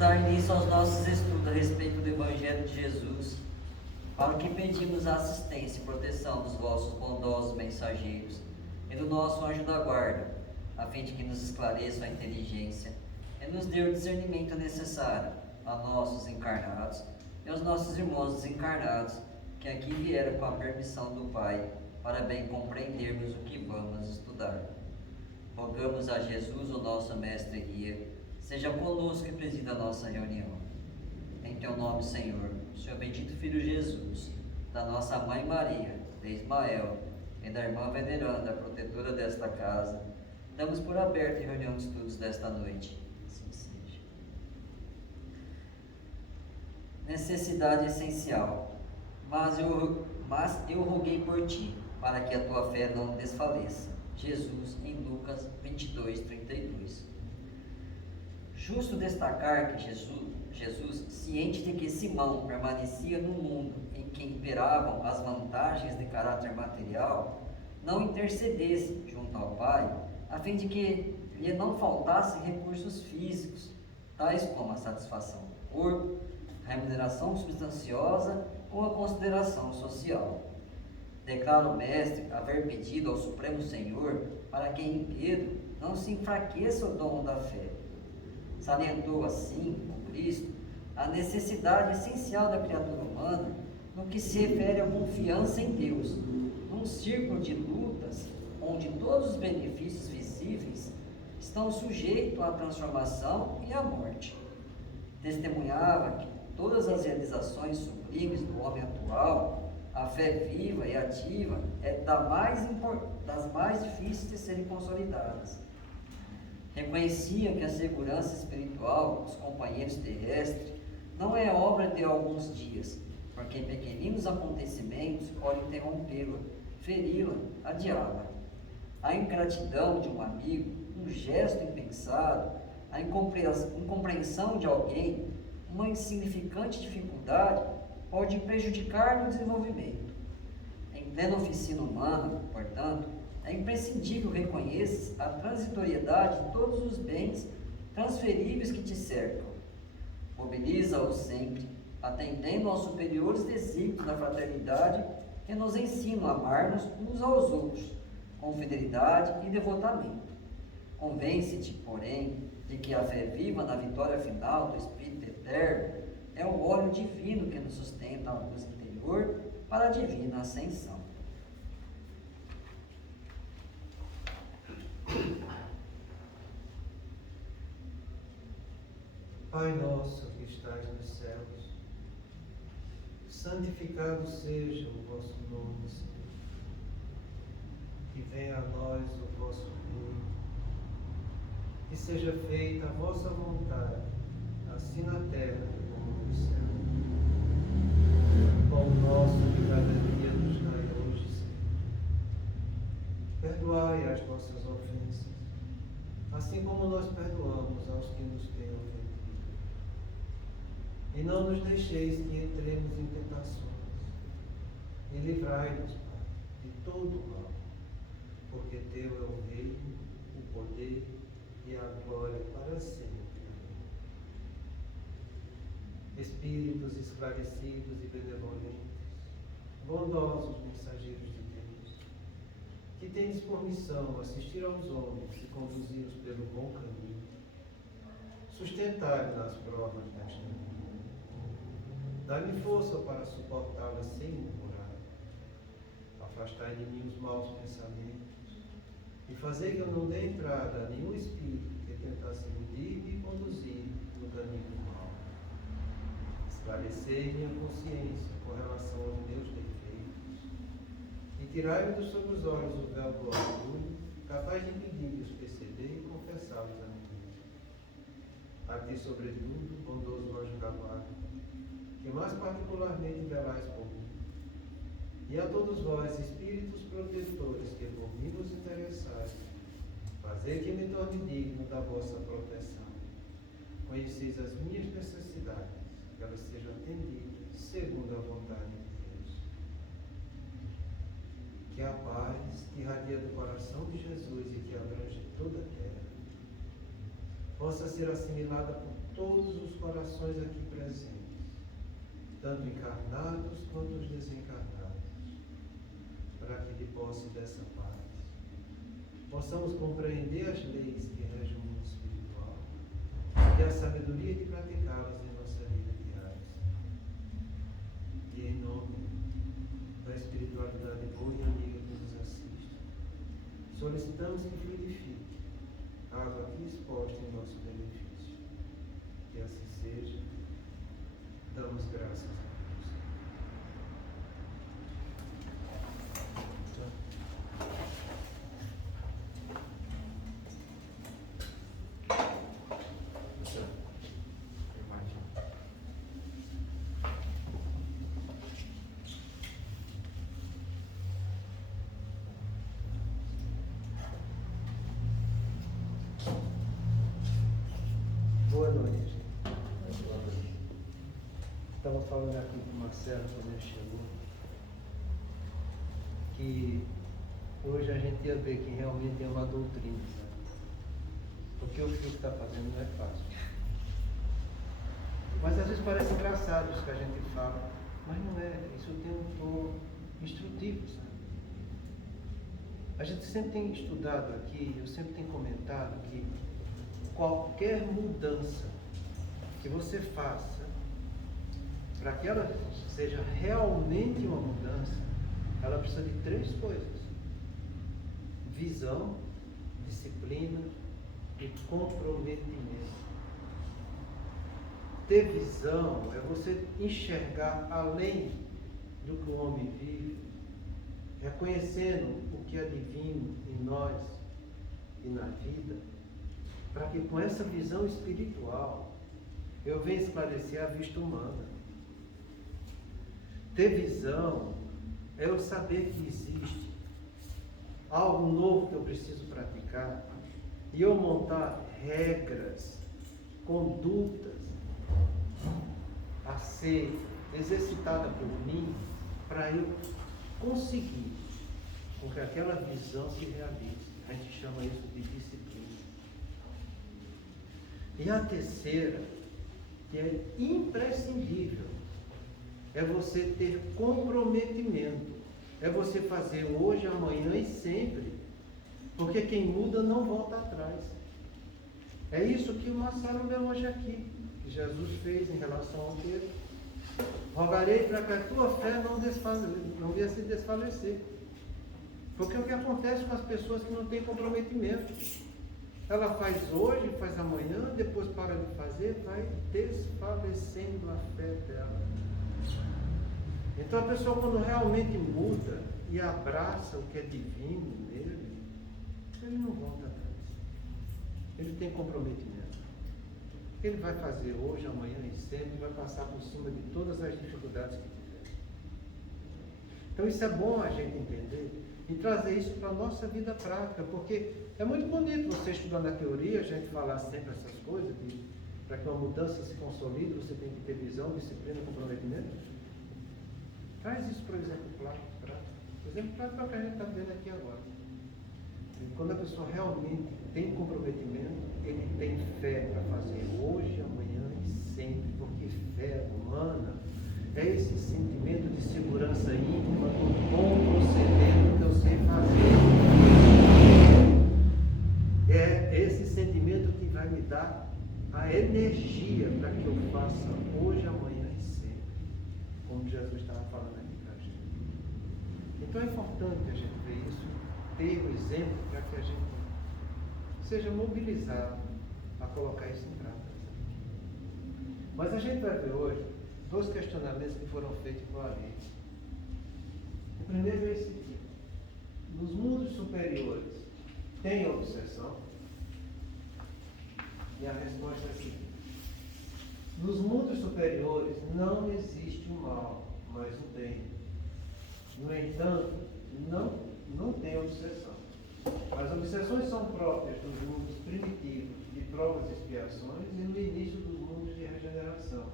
dar início aos nossos estudos a respeito do Evangelho de Jesus, para o que pedimos a assistência e proteção dos vossos bondosos mensageiros e do nosso anjo da guarda, a fim de que nos esclareçam a inteligência e nos dê o discernimento necessário a nossos encarnados e aos nossos irmãos desencarnados, que aqui vieram com a permissão do Pai, para bem compreendermos o que vamos estudar. Rogamos a Jesus, o nosso mestre e guia, seja conosco e presida a nossa reunião. Em teu nome, Senhor, o Senhor bendito Filho Jesus, da nossa Mãe Maria, de Ismael, e da irmã veneranda, protetora desta casa, damos por aberta a reunião de estudos desta noite. Assim seja. Necessidade essencial. Mas eu roguei por ti, para que a tua fé não desfaleça. Jesus, em Lucas 22, 32. Justo destacar que Jesus, ciente de que Simão permanecia no mundo em que imperavam as vantagens de caráter material, não intercedesse junto ao Pai, a fim de que lhe não faltassem recursos físicos, tais como a satisfação do corpo, a remuneração substanciosa ou a consideração social. Declara o Mestre haver pedido ao Supremo Senhor para que em Pedro não se enfraqueça o dom da fé. Salientou assim, com Cristo, a necessidade essencial da criatura humana no que se refere à confiança em Deus, num círculo de lutas onde todos os benefícios visíveis estão sujeitos à transformação e à morte. Testemunhava que todas as realizações sublimes do homem atual, a fé viva e ativa é das mais difíceis de serem consolidadas. Reconhecia que a segurança espiritual dos companheiros terrestres não é obra de alguns dias, porque pequeninos acontecimentos podem interrompê-la, feri-la, adiá-la. A ingratidão de um amigo, um gesto impensado, a incompreensão de alguém, uma insignificante dificuldade pode prejudicar no desenvolvimento. Em plena oficina humana, portanto, é imprescindível reconhecer a transitoriedade de todos os bens transferíveis que te cercam. Mobiliza-os sempre, atendendo aos superiores desígnios da fraternidade que nos ensinam a amar-nos uns aos outros, com fidelidade e devotamento. Convence-te, porém, de que a fé viva na vitória final do Espírito Eterno é o óleo divino que nos sustenta a luz interior para a divina ascensão. Pai nosso que estais nos céus, santificado seja o vosso nome, Senhor. Que venha a nós o vosso reino, que seja feita a vossa vontade, assim na terra como no céu. O pão nosso de cada dia nos dai hoje, Senhor. Perdoai as nossas ofensas, assim como nós perdoamos aos que nos têm ofendido. E não nos deixeis que entremos em tentações, e livrai-nos, Pai, de todo o mal, porque teu é o reino, o poder e a glória para sempre. Espíritos esclarecidos e benevolentes, bondosos mensageiros de Deus, que tendes por missão assistir aos homens e conduzi-los pelo bom caminho, sustentai-me nas provas desta vida. Dá-me força para suportá-las sem murmurar. Afastai de mim os maus pensamentos e fazei que eu não dê entrada a nenhum espírito que tentasse iludir-me e conduzir no caminho do mal. Esclarecei minha consciência com relação aos meus defeitos e tirai-me dos sobre os olhos o véu do orgulho, capaz de impedir de os perceber e confessá-los a mim. A ti, sobretudo, bondoso anjo da guarda, que mais particularmente velais por mim, e a todos vós, espíritos protetores, que por mim vos interessais, fazei que me torne digno da vossa proteção. Conheceis as minhas necessidades, que elas sejam atendidas segundo a vontade de Deus. Que a paz que irradia do coração de Jesus e que abrange toda a terra possa ser assimilada por todos os corações aqui presentes, tanto encarnados quanto os desencarnados, para que de posse dessa paz possamos compreender as leis que regem o mundo espiritual e a sabedoria de praticá-las em nossa vida diária. E em nome da espiritualidade boa e amiga que nos assiste, solicitamos que fluidifique a água aqui exposta em nosso benefício. Que assim seja, damos graças a Deus. Boa noite. Estava falando aqui com o Marcelo quando ele chegou, que hoje a gente ia ver que realmente é uma doutrina, sabe? Porque o que está fazendo não é fácil. Mas às vezes parece engraçado isso que a gente fala, mas não é. Isso tem um tom instrutivo, sabe? A gente sempre tem estudado aqui, eu sempre tenho comentado que qualquer mudança que você faça, para que ela seja realmente uma mudança, ela precisa de 3 coisas: visão, disciplina e comprometimento. Ter visão é você enxergar além do que o homem vive, reconhecendo o que é divino em nós e na vida, para que com essa visão espiritual eu venha esclarecer a vista humana. Ter visão é eu saber que existe algo novo que eu preciso praticar e eu montar regras, condutas a ser exercitada por mim para eu conseguir com que aquela visão se realize. A gente chama isso de disciplina. E a terceira, que é imprescindível, é você ter comprometimento. É você fazer hoje, amanhã e sempre. Porque quem muda não volta atrás. É isso que o Marcelo leu hoje aqui, que Jesus fez em relação ao Pedro. Rogarei para que a tua fé não venha se desfalecer. Porque o que acontece com as pessoas que não têm comprometimento? Ela faz hoje, faz amanhã, depois para de fazer, vai desfalecendo a fé dela. Então a pessoa, quando realmente muda e abraça o que é divino nele, ele não volta atrás. Ele tem comprometimento. Ele vai fazer hoje, amanhã e sempre, vai passar por cima de todas as dificuldades que tiver. Então isso é bom a gente entender e trazer isso para a nossa vida prática, porque é muito bonito você estudar na teoria, a gente falar sempre essas coisas, para que uma mudança se consolide, você tem que ter visão, disciplina, comprometimento. Traz isso para o exemplo prático. O exemplo prático é o que a gente está vendo aqui agora. E quando a pessoa realmente tem comprometimento, ele tem fé para fazer hoje, amanhã e sempre, porque fé humana é esse sentimento de segurança íntima do bom proceder que eu sei fazer. É esse sentimento que vai me dar a energia para que eu faça hoje, amanhã e sempre, como Jesus estava falando aqui para a gente. Então é importante a gente ver isso, ter o exemplo para que a gente seja mobilizado a colocar isso em prática. Mas a gente vai ver hoje 2 questionamentos que foram feitos por ali. O primeiro é esse aqui: nos mundos superiores tem obsessão? E a resposta é a seguinte: nos mundos superiores não existe o mal, mas o bem. No entanto, não tem obsessão. As obsessões são próprias dos mundos primitivos de provas e expiações e no início dos mundos de regeneração,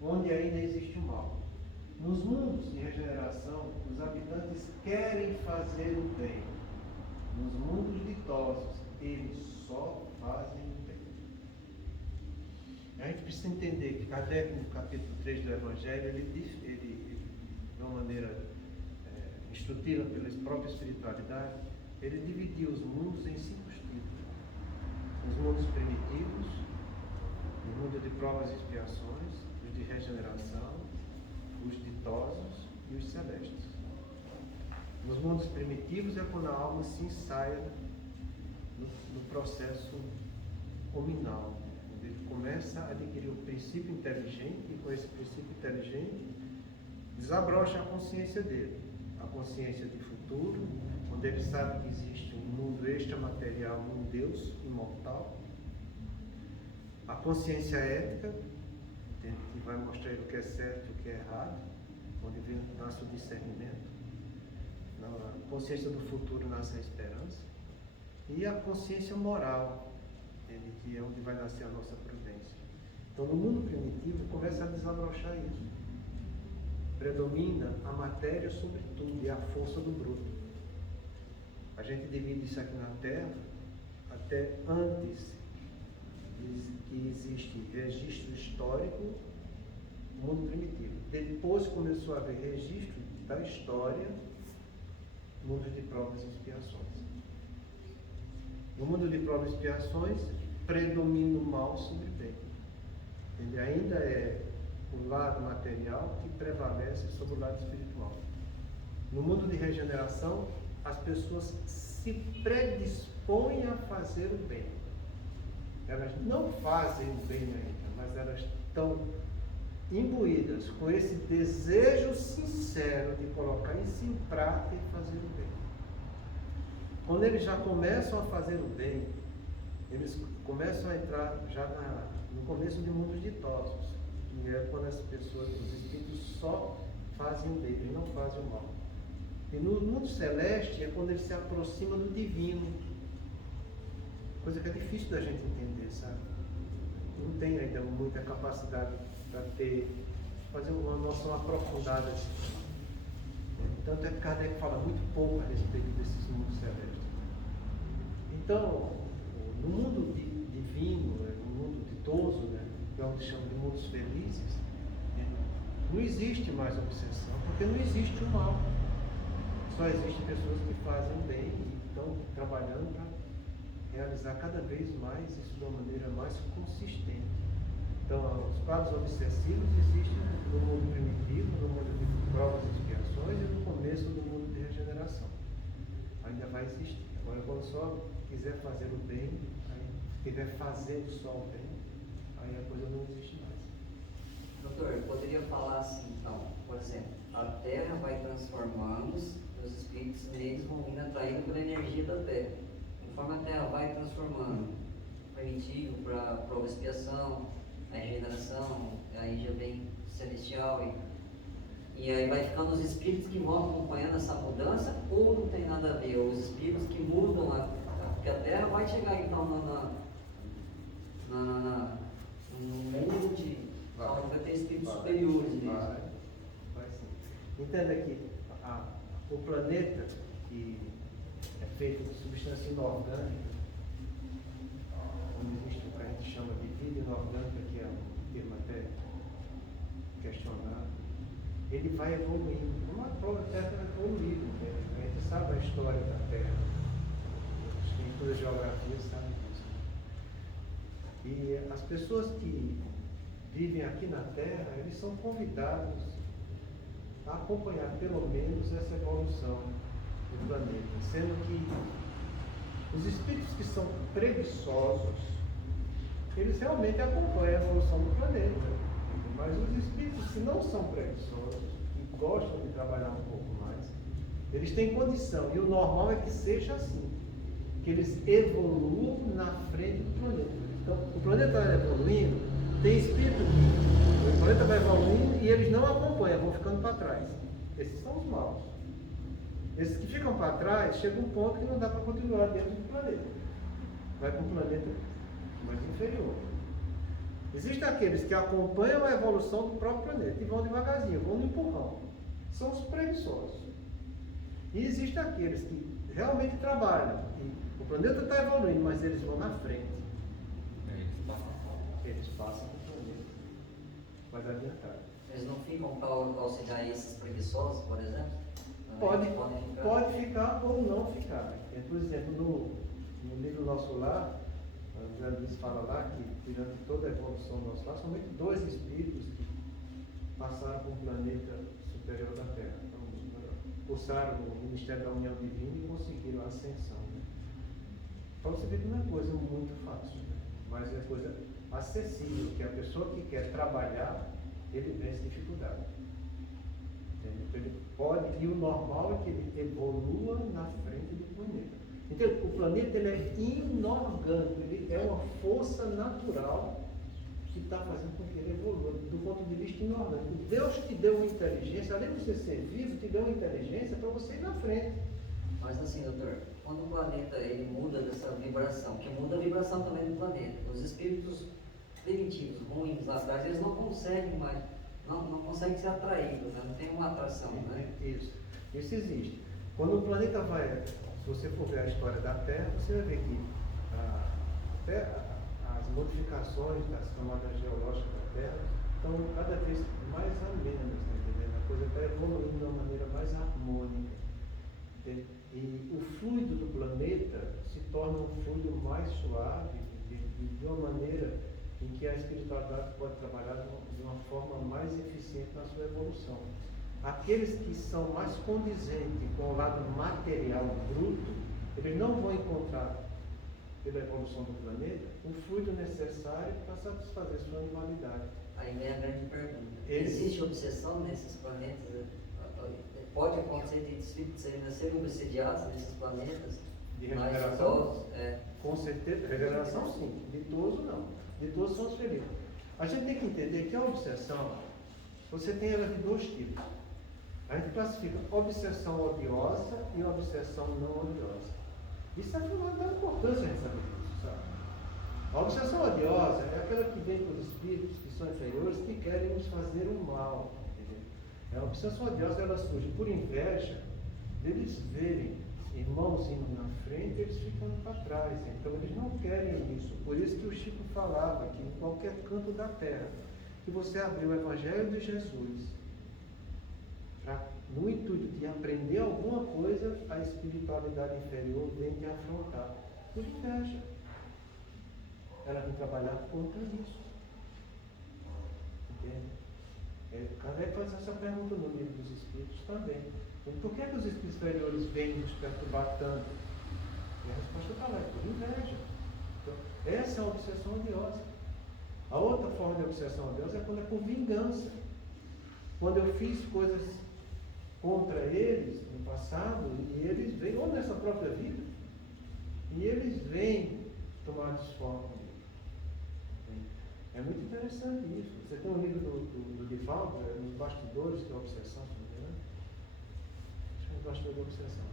onde ainda existe o mal. Nos mundos de regeneração, os habitantes querem fazer o bem. Nos mundos ditosos, eles só fazem o bem. A gente precisa entender que Kardec, no capítulo 3 do Evangelho, ele de uma maneira instrutiva pela própria espiritualidade, ele dividiu os mundos em 5 tipos. Os mundos primitivos, o mundo de provas e expiações, os de regeneração, os ditosos e os celestes. Nos mundos primitivos é quando a alma se ensaia no processo cominal, onde ele começa a adquirir um princípio inteligente e com esse princípio inteligente desabrocha a consciência dele, a consciência de futuro, onde ele sabe que existe um mundo extramaterial, um Deus imortal, a consciência ética, que vai mostrar ele o que é certo e o que é errado, onde nasce o discernimento, na consciência do futuro nasce a esperança, e a consciência moral, que é onde vai nascer a nossa prudência. Então, no mundo primitivo, começa a desabrochar isso. Predomina a matéria sobre tudo e a força do bruto. A gente divide isso aqui na Terra até antes que existe registro histórico no mundo primitivo. Depois começou a haver registro da história no mundo de provas e expiações. No mundo de provas e expiações, predomina o mal sobre o bem. Ele ainda é o lado material que prevalece sobre o lado espiritual. No mundo de regeneração, as pessoas se predispõem a fazer o bem. Elas não fazem o bem ainda, mas elas estão imbuídas com esse desejo sincero de colocar isso em prática e fazer o bem. Quando eles já começam a fazer o bem, eles começam a entrar já no começo de mundos ditosos, que é quando as pessoas, os espíritos só fazem o bem, eles não fazem o mal. E no mundo celeste é quando ele se aproxima do divino, coisa que é difícil da gente entender, sabe? Não tem ainda muita capacidade para fazer uma noção aprofundada disso. Tanto é que Kardec fala muito pouco a respeito desses mundos celestes. Então, no mundo divino, no mundo ditoso, que é onde chama de mundos felizes, não existe mais obsessão, porque não existe o mal. Só existem pessoas que fazem o bem e estão trabalhando para realizar cada vez mais isso de uma maneira mais consistente. Então, os quadros obsessivos existem no mundo primitivo, no mundo de provas e expiações e no começo do mundo de regeneração. Ainda vai existir. Agora, quando só quiser fazer o bem, aí estiver fazendo só o bem, aí a coisa não existe mais. Doutor, eu poderia falar assim, então, por exemplo, a Terra vai transformando-se, os espíritos neles vão vindo atraindo pela energia da Terra. Conforme a Terra vai transformando, primitivo para prova e expiação, a regeneração, aí já vem celestial, e aí vai ficando os espíritos que vão acompanhando essa mudança, ou não tem nada a ver, os espíritos que mudam, porque a Terra vai chegar então no mundo de onde vai ter espíritos superiores mesmo. Vai sim. Entenda que o planeta, que é feito de substância inorgânica, onde existe o que a gente chama de vida inorgânica, que é um termo até questionado, ele vai evoluindo. Uma prova de Terra vai evoluindo. A gente sabe a história da Terra. Quem estuda geografia sabe disso. E as pessoas que vivem aqui na Terra, eles são convidados a acompanhar pelo menos essa evolução do planeta, sendo que os espíritos que são preguiçosos, eles realmente acompanham a evolução do planeta, mas os espíritos que não são preguiçosos, que gostam de trabalhar um pouco mais, eles têm condição, e o normal é que seja assim, que eles evoluam na frente do planeta. Então, o planeta vai evoluindo, tem espírito que o planeta vai evoluindo e eles não acompanham, vão ficando para trás. Esses são os maus. Esses que ficam para trás, chega um ponto que não dá para continuar dentro do planeta. Vai para um planeta mais inferior. Existem aqueles que acompanham a evolução do próprio planeta e vão devagarzinho, vão no empurrão. São os preguiçosos. E existem aqueles que realmente trabalham. E o planeta está evoluindo, mas eles vão na frente. Eles passam para o mais adiantado. Eles não ficam para auxiliar esses preguiçosos, por exemplo? Pode, Eles podem ficar. pode ficar ou não ficar. Por exemplo, no livro Nosso Lar, o Zé Luiz fala lá que durante toda a evolução do nosso lar, somente 2 espíritos que passaram por um planeta superior da Terra. Então, cursaram o Ministério da União Divina e conseguiram a ascensão. Né? Então você vê que não é coisa muito fácil, né? Mas é coisa acessível, que a pessoa que quer trabalhar, ele vence dificuldade. Entendeu? Ele pode, e o normal é que ele evolua na frente do planeta. Então, o planeta ele é inorgânico, ele é uma força natural que está fazendo com que ele evolua, do ponto de vista inorgânico. Deus te deu uma inteligência, além de você ser vivo, te deu uma inteligência para você ir na frente. Mas assim, doutor, quando o planeta ele muda dessa vibração, que muda a vibração também do planeta, os espíritos primitivos, ruins lá atrás, eles não conseguem mais, não conseguem ser atraídos, né? Não tem uma atração, né? Isso existe. Quando o planeta vai, se você for ver a história da Terra, você vai ver que as modificações das camadas geológicas da Terra estão cada vez mais amenas, tá entendendo? A coisa está evoluindo de uma maneira mais harmônica. Entende? E o fluido do planeta se torna um fluido mais suave, de uma maneira em que a espiritualidade pode trabalhar de uma forma mais eficiente na sua evolução. Aqueles que são mais condizentes com o lado material bruto, eles não vão encontrar, pela evolução do planeta, o fluido necessário para satisfazer sua animalidade. Aí vem a grande pergunta. Existe obsessão nesses planetas? Pode acontecer de espíritos serem obsediados nesses planetas? De regeneração? É. Com certeza, regeneração sim, ditoso não. Ditoso são os felizes. A gente tem que entender que a obsessão, você tem ela de 2 tipos. A gente classifica obsessão odiosa e obsessão não odiosa. Isso é fundamental importância a gente saber disso, sabe? A obsessão odiosa é aquela que vem com os espíritos que são inferiores, que querem nos fazer um mal. Entendeu? A obsessão odiosa ela surge por inveja deles verem irmãos indo na frente, eles ficando para trás. Então eles não querem isso. Por isso que o Chico falava que em qualquer canto da terra, que você abrir o Evangelho de Jesus, no intuito de aprender alguma coisa, a espiritualidade inferior vem te afrontar. Por inveja. Ela vem trabalhar contra isso. Entende? Kardec faz essa pergunta no livro dos Espíritos também. Por que os espíritos inferiores vêm nos perturbar tanto? E a resposta está lá, é por inveja. Então, essa é a obsessão odiosa. A outra forma de obsessão odiosa é quando é por vingança. Quando eu fiz coisas contra eles no passado, e eles vêm, ou nessa própria vida, e eles vêm tomar desforma comigo. É muito interessante isso. Você tem um livro do Divaldo, Nos Bastidores da Obsessão, se não me engano. Acho que é Nos Bastidores da Obsessão.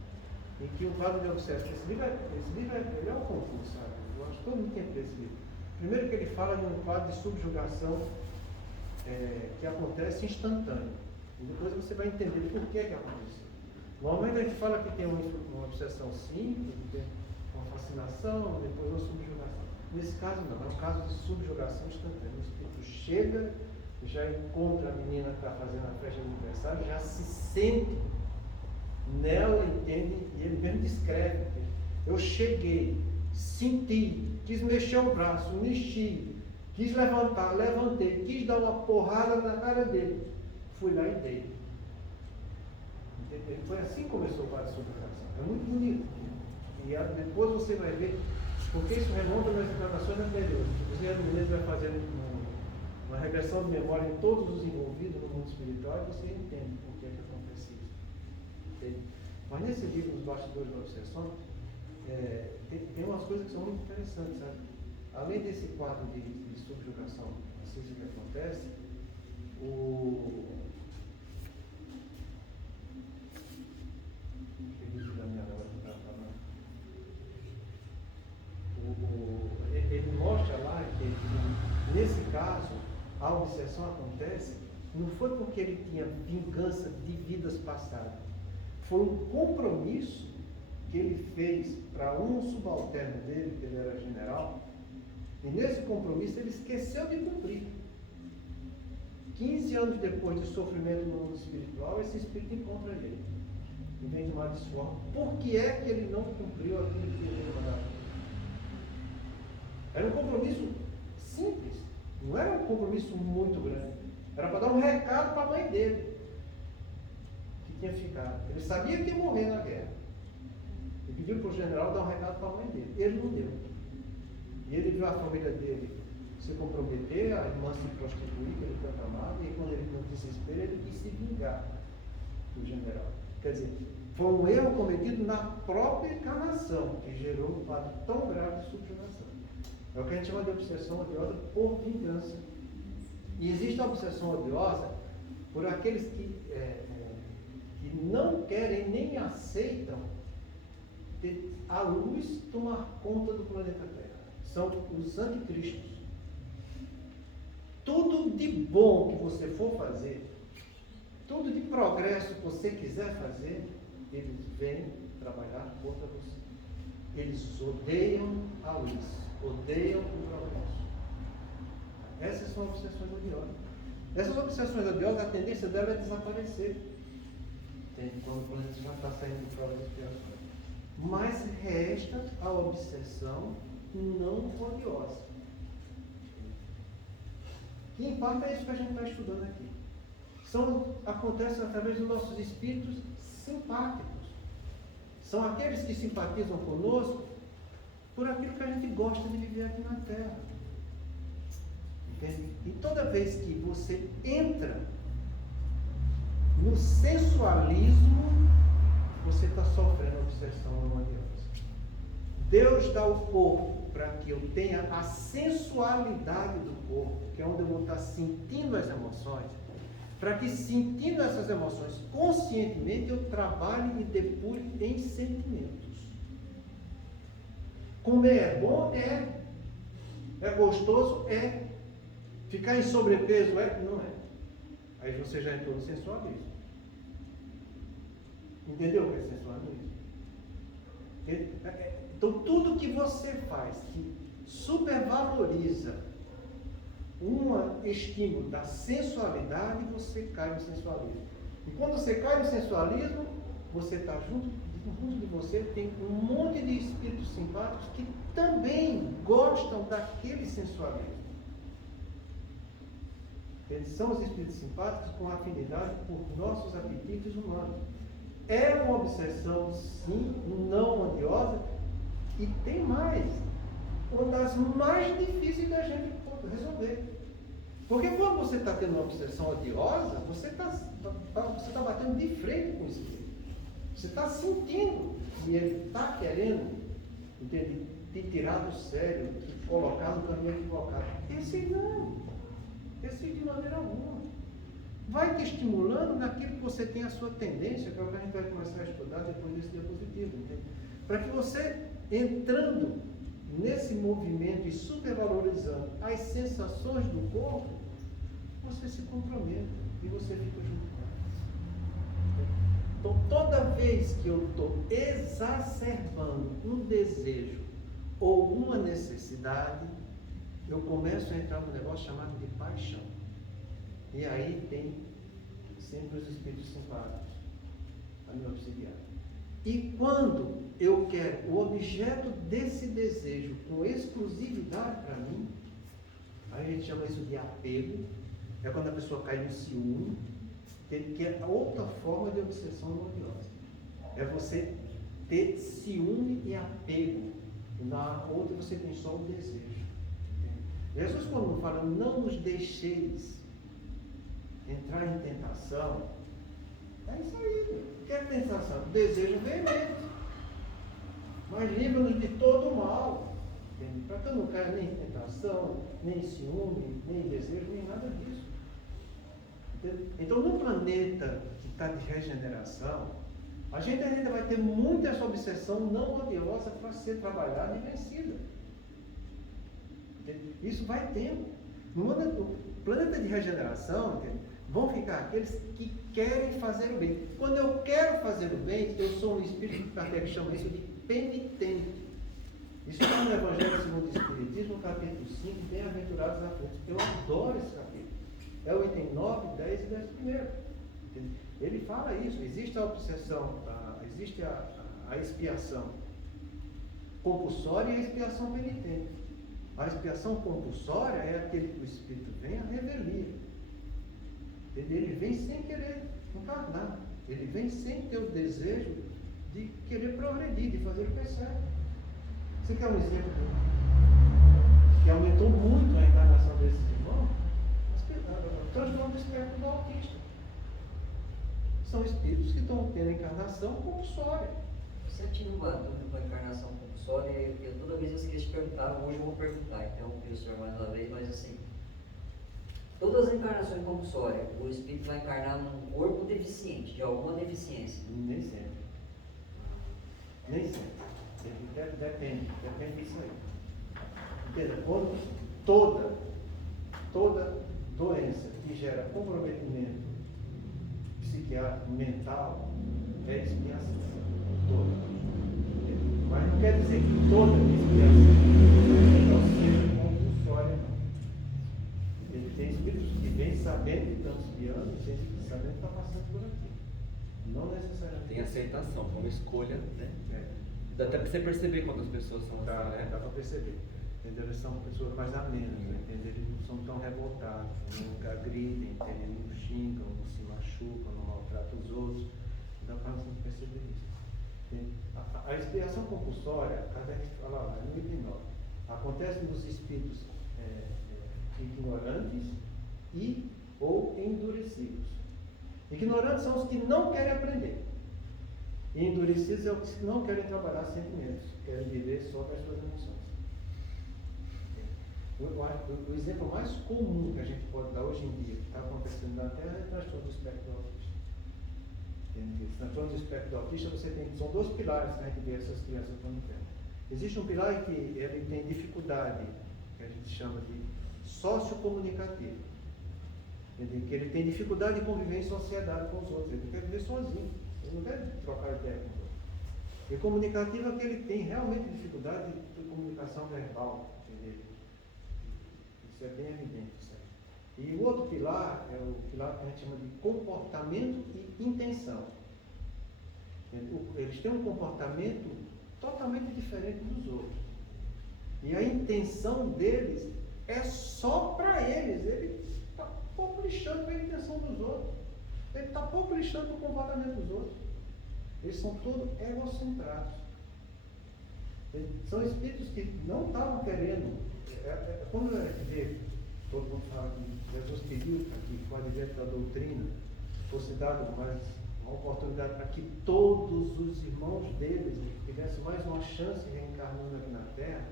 Em que o quadro de obsessão, esse livro ele é um concurso, sabe? Eu acho que todo mundo tem que ter esse livro. Primeiro que ele fala de um quadro de subjugação que acontece instantâneo. E depois você vai entender por que aconteceu. Normalmente a gente fala que tem uma obsessão simples, tem uma fascinação, depois uma subjugação. Nesse caso não, é um caso de subjugação instantânea. O espírito chega, já encontra a menina que está fazendo a festa de aniversário, já se sente nela, entende? E ele mesmo descreve. Entende? Eu cheguei, senti, quis mexer o braço, mexi, quis levantar, levantei, quis dar uma porrada na cara dele. Fui lá e dei. Foi assim que começou o quadro de subjugação. É muito bonito. E depois você vai ver, porque isso remonta nas encarnações anteriores. O Zé Luiz vai fazendo uma regressão de memória em todos os envolvidos no mundo espiritual e você entende por que acontece isso. Entende? Mas nesse livro, Os Bastidores da Obsessão, tem umas coisas que são muito interessantes, sabe? Além desse quadro de subjugação, assim que acontece, ele mostra lá que nesse caso a obsessão acontece não foi porque ele tinha vingança de vidas passadas, foi um compromisso que ele fez para um subalterno dele, que ele era general, e nesse compromisso ele esqueceu de cumprir. 15 anos depois de sofrimento no mundo espiritual, esse espírito encontra ele. E vem de uma desforma. Por que é que ele não cumpriu aquilo que ele mandava? Era um compromisso simples. Não era um compromisso muito grande. Era para dar um recado para a mãe dele, que tinha ficado. Ele sabia que ia morrer na guerra. E pediu para o general dar um recado para a mãe dele. Ele não deu. E ele viu a família dele se comprometer, a irmã se prostituir, que ele tanto amava, e quando ele não desespero, ele quis se vingar do general. Quer dizer, foi um erro cometido na própria encarnação, que gerou um quadro tão grave de subjugação. É o que a gente chama de obsessão odiosa por vingança. E existe a obsessão odiosa por aqueles que não querem nem aceitam a luz tomar conta do planeta Terra. São os anticristos. Tudo de bom que você for fazer, tudo de progresso que você quiser fazer, eles vêm trabalhar contra você. Eles odeiam a luz, odeiam o progresso. Essas são obsessões odiosas. Essas obsessões odiosas, a tendência dela é desaparecer. Quando o planeta já está saindo de provas e expiações. Mas resta a obsessão não odiosa. Que em parte é isso que a gente está estudando aqui. Acontece através dos nossos espíritos simpáticos. São aqueles que simpatizam conosco por aquilo que a gente gosta de viver aqui na Terra. Entende? E toda vez que você entra no sensualismo, você está sofrendo obsessão não odiosa. Deus dá o corpo para que eu tenha a sensualidade do corpo, que é onde eu vou estar sentindo as emoções, para que sentindo essas emoções conscientemente eu trabalhe e depure em sentimentos. Comer é bom? É gostoso? É. Ficar em sobrepeso? Não é. Aí você já entrou no sensualismo. Entendeu o que é sensualismo? Então tudo que você faz que supervaloriza um estímulo da sensualidade, você cai no sensualismo. E quando você cai no sensualismo, você está junto de você, tem um monte de espíritos simpáticos que também gostam daquele sensualismo. Eles são os espíritos simpáticos com afinidade por nossos apetites humanos. É uma obsessão, sim, não odiosa, e tem mais, uma das mais difíceis da gente resolver. Porque quando você está tendo uma obsessão odiosa, você está batendo de frente com o espírito. Você está sentindo que ele está querendo, entende, te tirar do sério, te colocar no caminho equivocado. Esse não. Esse de maneira alguma. Vai te estimulando naquilo que você tem a sua tendência, que é o que a gente vai começar a estudar depois desse diapositivo. Entende? Para que você, entrando nesse movimento e supervalorizando as sensações do corpo, você se compromete e você fica junto com elas. Então, toda vez que eu estou exacerbando um desejo ou uma necessidade, eu começo a entrar num negócio chamado de paixão. E aí tem sempre os espíritos simpáticos a me auxiliar. E quando eu quero o objeto desse desejo com exclusividade para mim, aí a gente chama isso de apego. É quando a pessoa cai no ciúme, que é outra forma de obsessão odiosa. É você ter ciúme e apego. Na outra você tem só o desejo. Jesus, quando fala, não nos deixeis entrar em tentação, é isso aí. O que é tentação? Desejo veemente. Mas livra-nos de todo o mal. Para que eu não caia nem em tentação, nem em ciúme, nem em desejo, nem nada disso. Então, no planeta que está de regeneração, a gente ainda vai ter muita essa obsessão não odiosa para ser trabalhada e vencida. Isso vai tendo. No planeta de regeneração, vão ficar aqueles que querem fazer o bem. Quando eu quero fazer o bem, eu sou um espírito que Kardec chama isso de penitente. Isso está no Evangelho segundo o Espiritismo, capítulo 5, Bem-aventurados aflitos. Eu adoro esse capítulo. é o item 9, 10 e 10 primeiro. Entende? Ele fala isso, existe a obsessão, existe a expiação compulsória e a expiação penitente. A expiação compulsória é aquele que o Espírito vem a revelia. Ele vem sem querer encarnar. Ele vem sem ter o desejo de querer progredir, de fazer o que é certo. Você quer um exemplo que aumentou muito a encarnação desses irmãos? O transtorno do espectro do autista. São espíritos que estão tendo encarnação compulsória. Você tinha uma dúvida com a encarnação compulsória, eu toda vez eu esqueço de perguntar, hoje eu vou perguntar, interrompi o senhor mais uma vez, mas assim, todas as encarnações compulsórias, o espírito vai encarnar num corpo deficiente, de alguma deficiência? Nem sempre. Nem sempre. Depende disso aí. Entenda, quando toda doença que gera comprometimento psiquiátrico, mental, é expiação. Toda. Mas não quer dizer que toda expiação não seja compulsória, não. Ele tem espíritos que vêm sabendo que estão expiando e tem espíritos sabendo que estão passando por aqui. Não necessariamente. Tem aceitação, como escolha, né? Dá até para você perceber quando as pessoas são assim, né? Dá para perceber. Entendeu? Eles são pessoas mais amenas, entendeu? Eles não são tão revoltados, não agridem, entendeu? Não xingam, não se machucam, não maltratam os outros. Dá para você perceber isso. A expiação compulsória, Kardec fala lá, no item 9, acontece nos espíritos ignorantes e ou endurecidos. Ignorantes são os que não querem aprender. E endurecidos são os que não querem trabalhar sentimentos, querem viver só com as suas emoções. O exemplo mais comum que a gente pode dar hoje em dia, que está acontecendo na Terra, é o transtorno do espectro autista. No transtorno do espectro autista, são dois pilares, né, que vê essas crianças estão tendo. Existe um pilar que ele tem dificuldade, que a gente chama de sociocomunicativo. Que ele tem dificuldade de conviver em sociedade com os outros, ele quer viver sozinho, ele não quer trocar ideia com os outros. E comunicativo é que ele tem realmente dificuldade de comunicação verbal, entendeu? Isso é bem evidente. Certo? E o outro pilar é o pilar que a gente chama de comportamento e intenção. Eles têm um comportamento totalmente diferente dos outros. E a intenção deles é só para eles. Ele está pouco lixando a intenção dos outros. Ele está pouco lixando o comportamento dos outros. Eles são todos egocentrados. São espíritos que não estavam querendo. Quando a gente vê, todo mundo fala que Jesus pediu para que, com o advento da doutrina, fosse dado mais uma oportunidade para que todos os irmãos deles tivessem mais uma chance reencarnando aqui na Terra,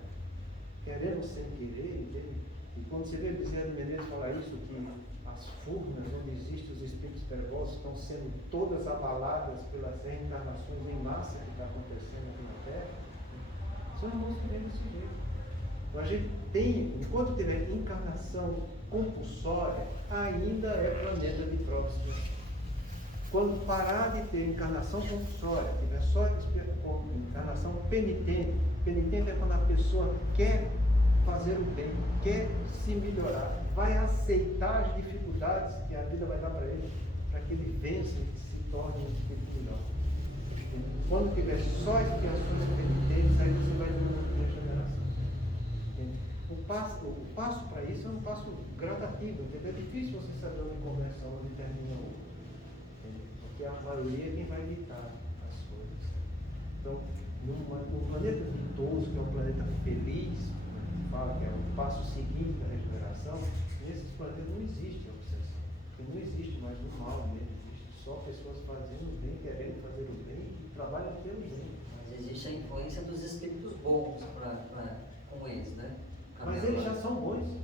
querendo sem querer, entende? E quando você vê Bezerra de Menezes falar isso, que as furnas onde existem os espíritos nervosos estão sendo todas abaladas pelas reencarnações em massa que está acontecendo aqui na Terra, são irmãos que vêm desse jeito. A gente tem, enquanto tiver encarnação compulsória, ainda é planeta de provas. Quando parar de ter encarnação compulsória, tiver só encarnação penitente, penitente é quando a pessoa quer fazer o bem, quer se melhorar, vai aceitar as dificuldades que a vida vai dar para ele, para que ele vença e se torne um espírito melhor. Quando tiver só expiações penitentes, aí você vai ter uma regeneração. O passo para isso é um passo gradativo, entendeu? É difícil você saber onde começa, onde termina o outro. Porque a maioria é quem vai ditar as coisas. Então, no planeta ditoso, que é um planeta feliz, fala que é o passo seguinte da regeneração, nesses planetas não existe a obsessão. Porque não existe mais o mal mesmo, existe só pessoas fazendo o bem, querendo fazer o bem e trabalham pelo bem. Mas existe a influência dos espíritos bons com eles, né? Mas eles já são bons.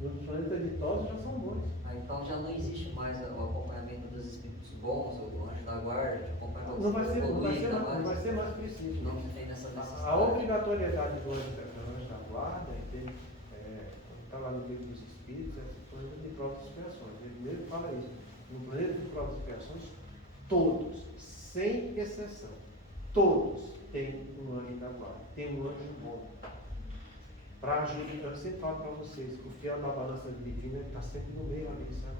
No planeta ditoso já são bons. Então já não existe mais o acompanhamento dos espíritos bons, o anjo da guarda, acompanhamento Não vai ser mais preciso. Não tem nessa necessidade. A obrigatoriedade do anjo da guarda está lá no livro dos Espíritos, é o planeta de provas e expiações. Ele mesmo fala isso. No planeta de provas e expiações, todos, sem exceção, todos têm um anjo da guarda, tem um anjo bom. para ajudar. Eu sempre falo para vocês que o fiel da balança divina está sempre no meio ali, sabe?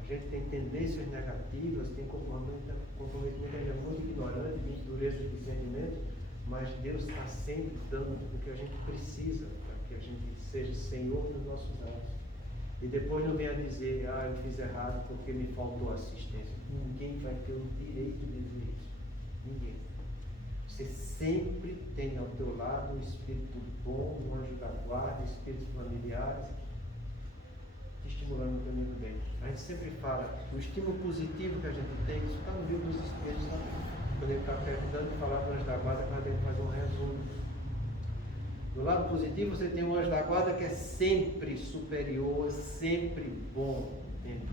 A gente tem tendências negativas, tem comprometimento é muito ignorante, de dureza de discernimento, mas Deus está sempre dando o que a gente precisa para que a gente seja Senhor dos nossos atos. E depois não venha dizer, eu fiz errado porque me faltou assistência. Ninguém vai ter o direito de dizer isso. Ninguém. Você sempre tem ao teu lado um espírito bom, um anjo da guarda, espíritos familiares, te estimulando no caminho do bem. A gente sempre fala, o estímulo positivo que a gente tem, isso está no livro dos espíritos, né? Quando ele está terminando de falar do anjo da guarda, nós temos que fazer um resumo. Do lado positivo, você tem um anjo da guarda que é sempre superior, sempre bom. Entende?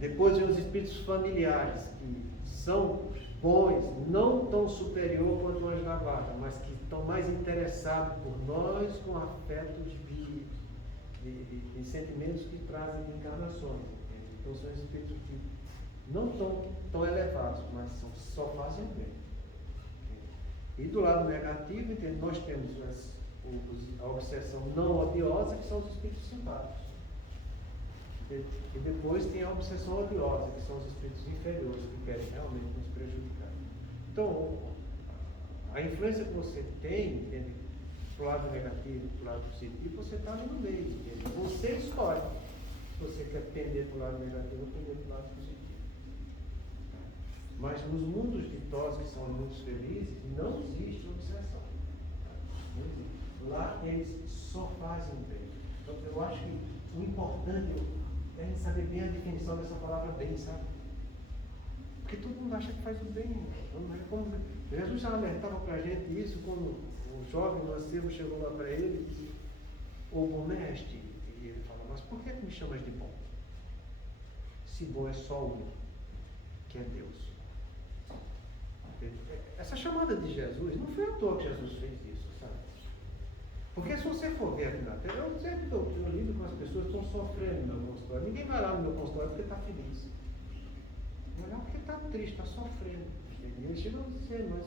Depois vem os espíritos familiares, que são bons, não tão superior quanto o anjo da guarda, mas que estão mais interessados por nós com afetos de sentimentos que trazem de encarnações. Entende? Então são espíritos que não tão elevados, mas só fazem bem. E do lado negativo, entende? Nós temos a obsessão não odiosa, que são os espíritos simpáticos. E depois tem a obsessão odiosa, que são os espíritos inferiores, que querem realmente nos prejudicar. Então, a influência que você tem, entende? Para o lado negativo, para o lado positivo, você está ali no meio, entende? Você escolhe se você quer pender para o lado negativo ou pender para o lado positivo. Mas nos mundos ditosos, que são mundos felizes, não existe obsessão. Não existe. Lá eles só fazem bem. Então eu acho que o importante é a gente saber bem a definição dessa palavra bem, sabe? Porque todo mundo acha que faz o bem. Jesus já alertava para a gente isso quando o jovem mancebo chegou lá para ele e disse, ô bom mestre, e ele fala, mas por que me chamas de bom? Se bom é só um, que é Deus. Essa chamada de Jesus, não foi à toa que Jesus fez isso, sabe? Porque se você for ver aqui na terra, eu sempre eu lido com as pessoas que estão sofrendo no meu consultório. Ninguém vai lá no meu consultório porque está feliz. Vai lá porque está triste, está sofrendo. E eles chegam a dizer, mas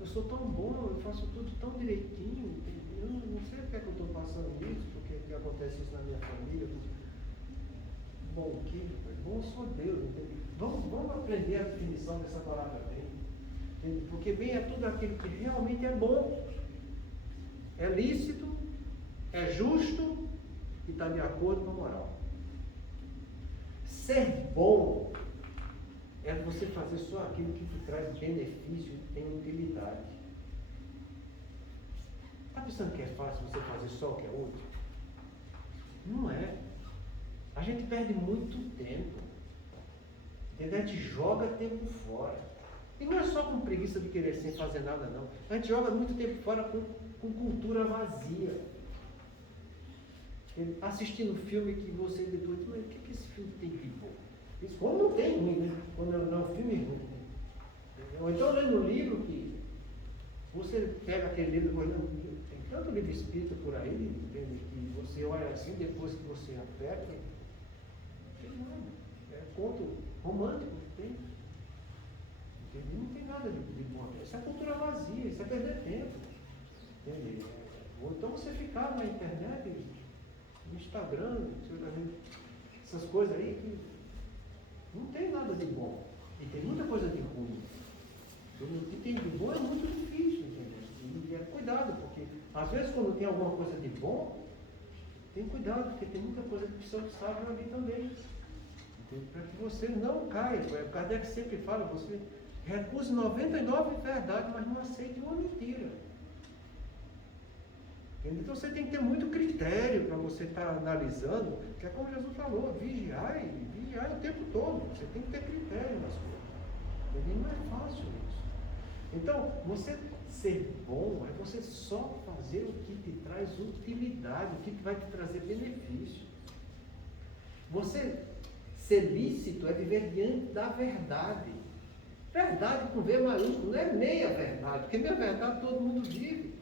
eu sou tão bom, eu faço tudo tão direitinho, eu não sei porque é que eu estou passando isso, porque que acontece isso na minha família. Bom o quê? Bom só Deus, entende? Vamos aprender a definição dessa palavra bem. Entende? Porque bem é tudo aquilo que realmente é bom, é lícito, é justo e está de acordo com a moral. Ser bom é você fazer só aquilo que te traz benefício e tem utilidade. Está pensando que é fácil você fazer só o que é útil? Não é. A gente perde muito tempo. A gente joga tempo fora. E não é só com preguiça de querer sem fazer nada, não. A gente joga muito tempo fora com cultura vazia. Assistindo filme que você depois diz, mas o que esse filme tem de bom? Isso quando não tem ruim, né? Quando não é um filme ruim. Ou então lendo um livro que você pega aquele livro, tem tanto livro espírita por aí, entende? Que você olha assim, depois que você aperta, não tem nada. É conto romântico que tem. Entende? Não tem nada de bom. Isso é cultura vazia, isso é perder tempo. Entende? Ou então você ficar na internet, no Instagram, essas coisas aí que não tem nada de bom. E tem muita coisa de ruim. O que tem de bom é muito difícil, entendeu? E é cuidado, porque às vezes quando tem alguma coisa de bom, tem cuidado, porque tem muita coisa que precisa de sábio ali também. Para que você não caia. O Kardec sempre fala, você recuse 99 verdades, mas não aceite uma mentira. Então você tem que ter muito critério para você estar analisando, que é como Jesus falou, vigiai o tempo todo. Você tem que ter critério nas coisas. E não é fácil isso. Então, você ser bom é você só fazer o que te traz utilidade, o que vai te trazer benefício. Você ser lícito é viver diante da verdade. Verdade com V maiúsculo, não é meia verdade, porque meia verdade todo mundo vive.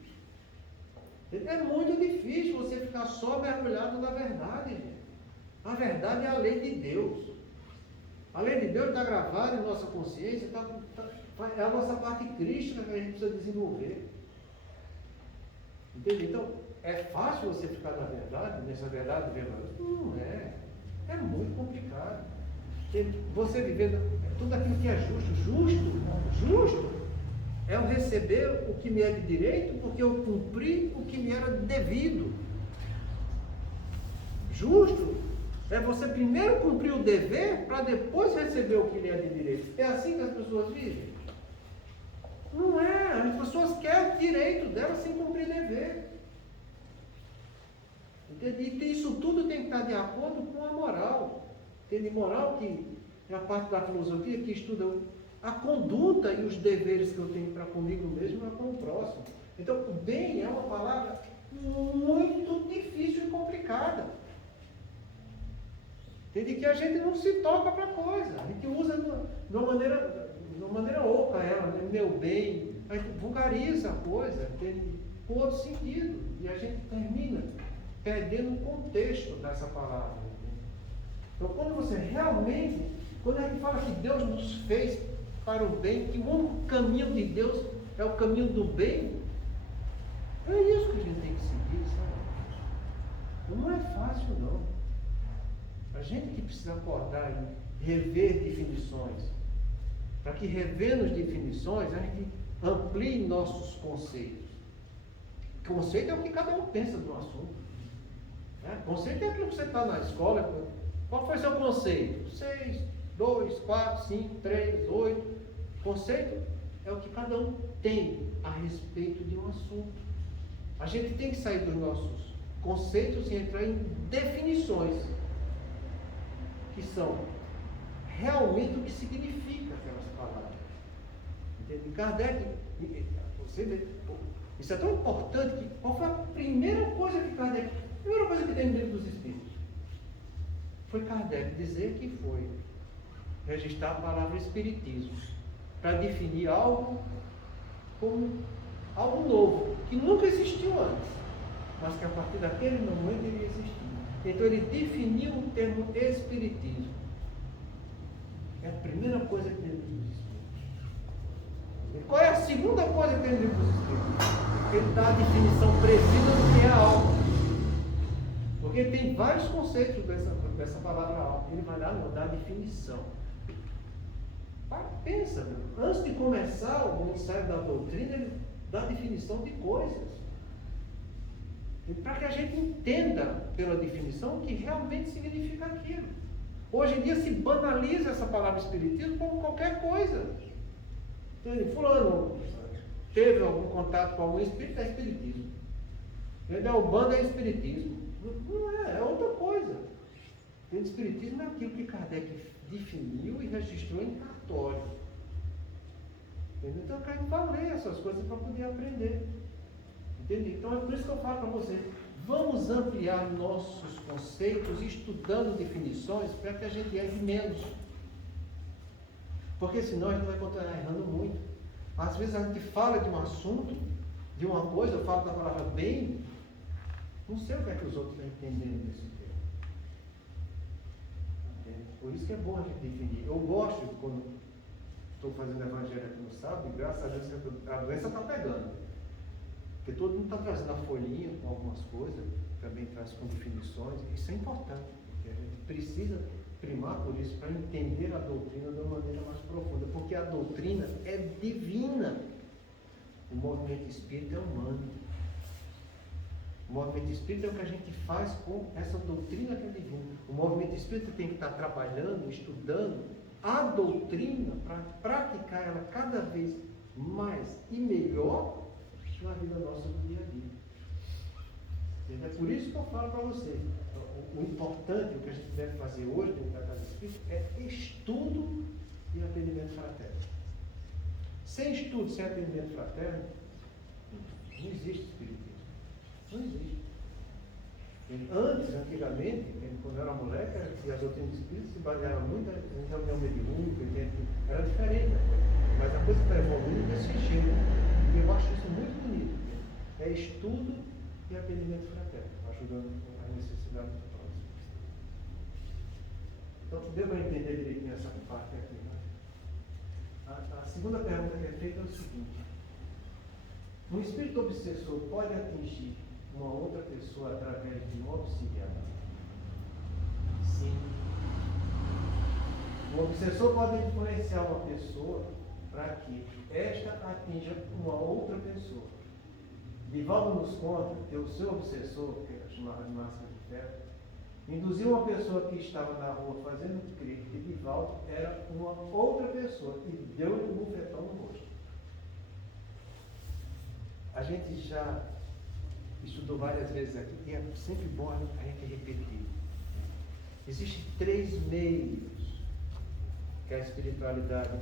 É muito difícil você ficar só mergulhado na verdade, gente. A verdade é a lei de Deus. A lei de Deus está gravada em nossa consciência, é a nossa parte crística que a gente precisa desenvolver. Entende? Então, é fácil você ficar na verdade, nessa verdade verdadeira? Não é. É muito complicado. Você vivendo tudo aquilo que é justo é eu receber o que me é de direito, porque eu cumpri o que me era devido. Justo é você primeiro cumprir o dever para depois receber o que lhe é de direito. É assim que as pessoas vivem? Não é. As pessoas querem o direito delas sem cumprir dever. Entende? E isso tudo tem que estar de acordo com a moral. Entende? Moral que é a parte da filosofia que estuda a conduta e os deveres que eu tenho para comigo mesmo e com o próximo. Então, o bem é uma palavra muito difícil e complicada. Entende? Que a gente não se toca para a coisa. A gente usa de uma maneira oca ela, né? Meu bem. A gente vulgariza a coisa, entende? Com outro sentido. E a gente termina perdendo o contexto dessa palavra. Então, quando a gente fala que Deus nos fez para o bem, que o único caminho de Deus é o caminho do bem, é isso que a gente tem que seguir, sabe? Não é fácil, não. A gente que precisa acordar e rever definições, para que revendo definições, a gente amplie nossos conceitos. Conceito é o que cada um pensa do assunto. Conceito é aquilo que você está na escola. Qual foi o seu conceito? 6, 2, 4, 5, 3, 8. Conceito é o que cada um tem a respeito de um assunto. A gente tem que sair dos nossos conceitos e entrar em definições que são realmente o que significa aquelas palavras. Entende? Kardec, isso é tão importante que qual foi a primeira coisa que Kardec, a primeira coisa que tem no livro dos Espíritos? Foi Kardec dizer que foi registrar a palavra espiritismo para definir algo como algo novo, que nunca existiu antes, mas que a partir daquele momento ele existia. Então ele definiu o termo espiritismo. É a primeira coisa que tem no livro dos Espíritos. E qual é a segunda coisa que tem no livro dos Espíritos? Ele dá a definição precisa do que é alma. Porque tem vários conceitos dessa palavra alma. Ele vai lá e dá a definição. Pensa, meu. Antes de começar o ministério da doutrina, ele dá a definição de coisas. E para que a gente entenda pela definição o que realmente significa aquilo. Hoje em dia se banaliza essa palavra espiritismo como qualquer coisa. Então, fulano teve algum contato com algum espírito, é espiritismo. Ele é Umbanda, é espiritismo. Não é, é outra coisa. O espiritismo é aquilo que Kardec definiu e registrou em cartório. Entendeu? Então, a gente vai ler essas coisas para poder aprender. Entendeu? Então, é por isso que eu falo para você. Vamos ampliar nossos conceitos estudando definições para que a gente erre menos. Porque senão a gente vai continuar errando muito. Às vezes a gente fala de um assunto, de uma coisa, eu falo da palavra bem, não sei o que é que os outros estão entendendo desse termo. Por isso que é bom a gente definir. Eu gosto, quando estou fazendo evangelho aqui no sábado, e graças a Deus que a doença está pegando. Porque todo mundo está trazendo a folhinha com algumas coisas, também traz com definições. Isso é importante, porque a gente precisa primar por isso, para entender a doutrina de uma maneira mais profunda. Porque a doutrina é divina. O movimento espírita é humano. O movimento espírita é o que a gente faz com essa doutrina que é divina. O movimento espírita tem que estar trabalhando, estudando a doutrina para praticar ela cada vez mais e melhor na vida nossa do dia a dia. É por isso que eu falo para vocês, o importante, o que a gente deve fazer hoje dentro da Casa Espírita é estudo e atendimento fraterno. Sem estudo, sem atendimento fraterno, não existe espiritismo. Não existe. Antigamente, quando eu era moleque, as doutrinas espíritas se baseavam muito em reunião mediúnica, era diferente. Mas a coisa está evoluindo desse jeito. E eu acho isso muito bonito. É estudo e atendimento fraterno, ajudando a necessidade do próximo. Então, deu para entender direitinho essa parte aqui. Né? A segunda pergunta que é feita é o seguinte: Um espírito obsessor pode atingir uma outra pessoa através de um auxiliar? Sim. O obsessor pode influenciar uma pessoa para que esta atinja uma outra pessoa. Divaldo nos conta que o seu obsessor, que é chamado de máscara de ferro, induziu uma pessoa que estava na rua fazendo crer que Divaldo era uma outra pessoa e deu-lhe um bufetão no rosto. A gente já estudou várias vezes aqui e é sempre bom a gente repetir. Existem 3 meios que a espiritualidade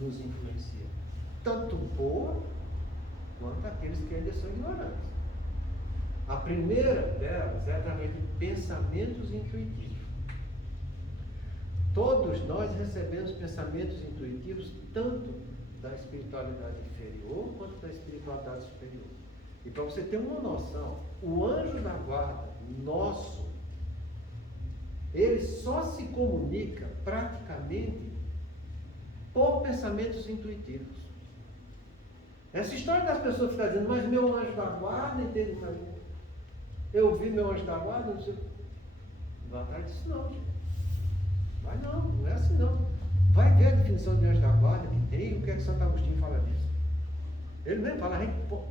nos influencia. Tanto boa, quanto aqueles que ainda são ignorantes. A primeira delas é através de pensamentos intuitivos. Todos nós recebemos pensamentos intuitivos tanto da espiritualidade inferior quanto da espiritualidade superior. E para você ter uma noção, o anjo da guarda nosso, ele só se comunica praticamente por pensamentos intuitivos. Essa história das pessoas que estão dizendo, mas meu anjo da guarda, entende? Eu vi meu anjo da guarda, não sei. Não vai atrás disso não, gente. Mas não é assim não. Vai ver a definição de anjo da guarda que tem e o que é que Santo Agostinho fala disso. Ele mesmo fala,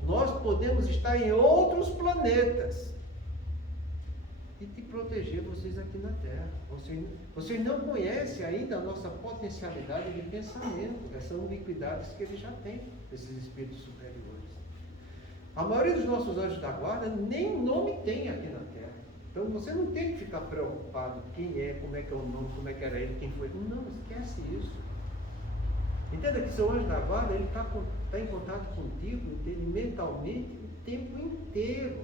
nós podemos estar em outros planetas e te proteger vocês aqui na Terra. Vocês não conhecem ainda a nossa potencialidade de pensamento, essas ubiquidades que ele já tem, esses espíritos superiores. A maioria dos nossos anjos da guarda nem nome tem aqui na Terra. Então você não tem que ficar preocupado quem é, como é que é o nome, como é que era ele, quem foi. Não, esquece isso. Entenda que seu anjo da guarda, ele está em contato contigo, entende, mentalmente, o tempo inteiro,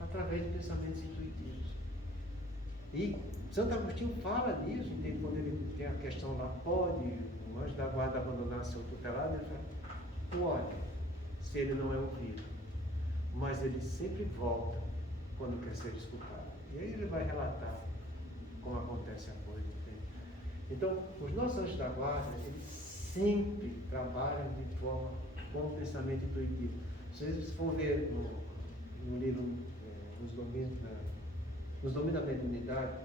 através de pensamentos intuitivos. E Santo Agostinho fala disso, entende, quando ele tem a questão lá, pode o anjo da guarda abandonar seu tutelado? Ele fala, pode, se ele não é ouvido, mas ele sempre volta quando quer ser escutado. E aí ele vai relatar como acontece a coisa. Entende? Então, os nossos anjos da guarda, eles sempre trabalham de forma com o pensamento intuitivo. Se vocês for ver no livro Nos Domínios da Mediunidade,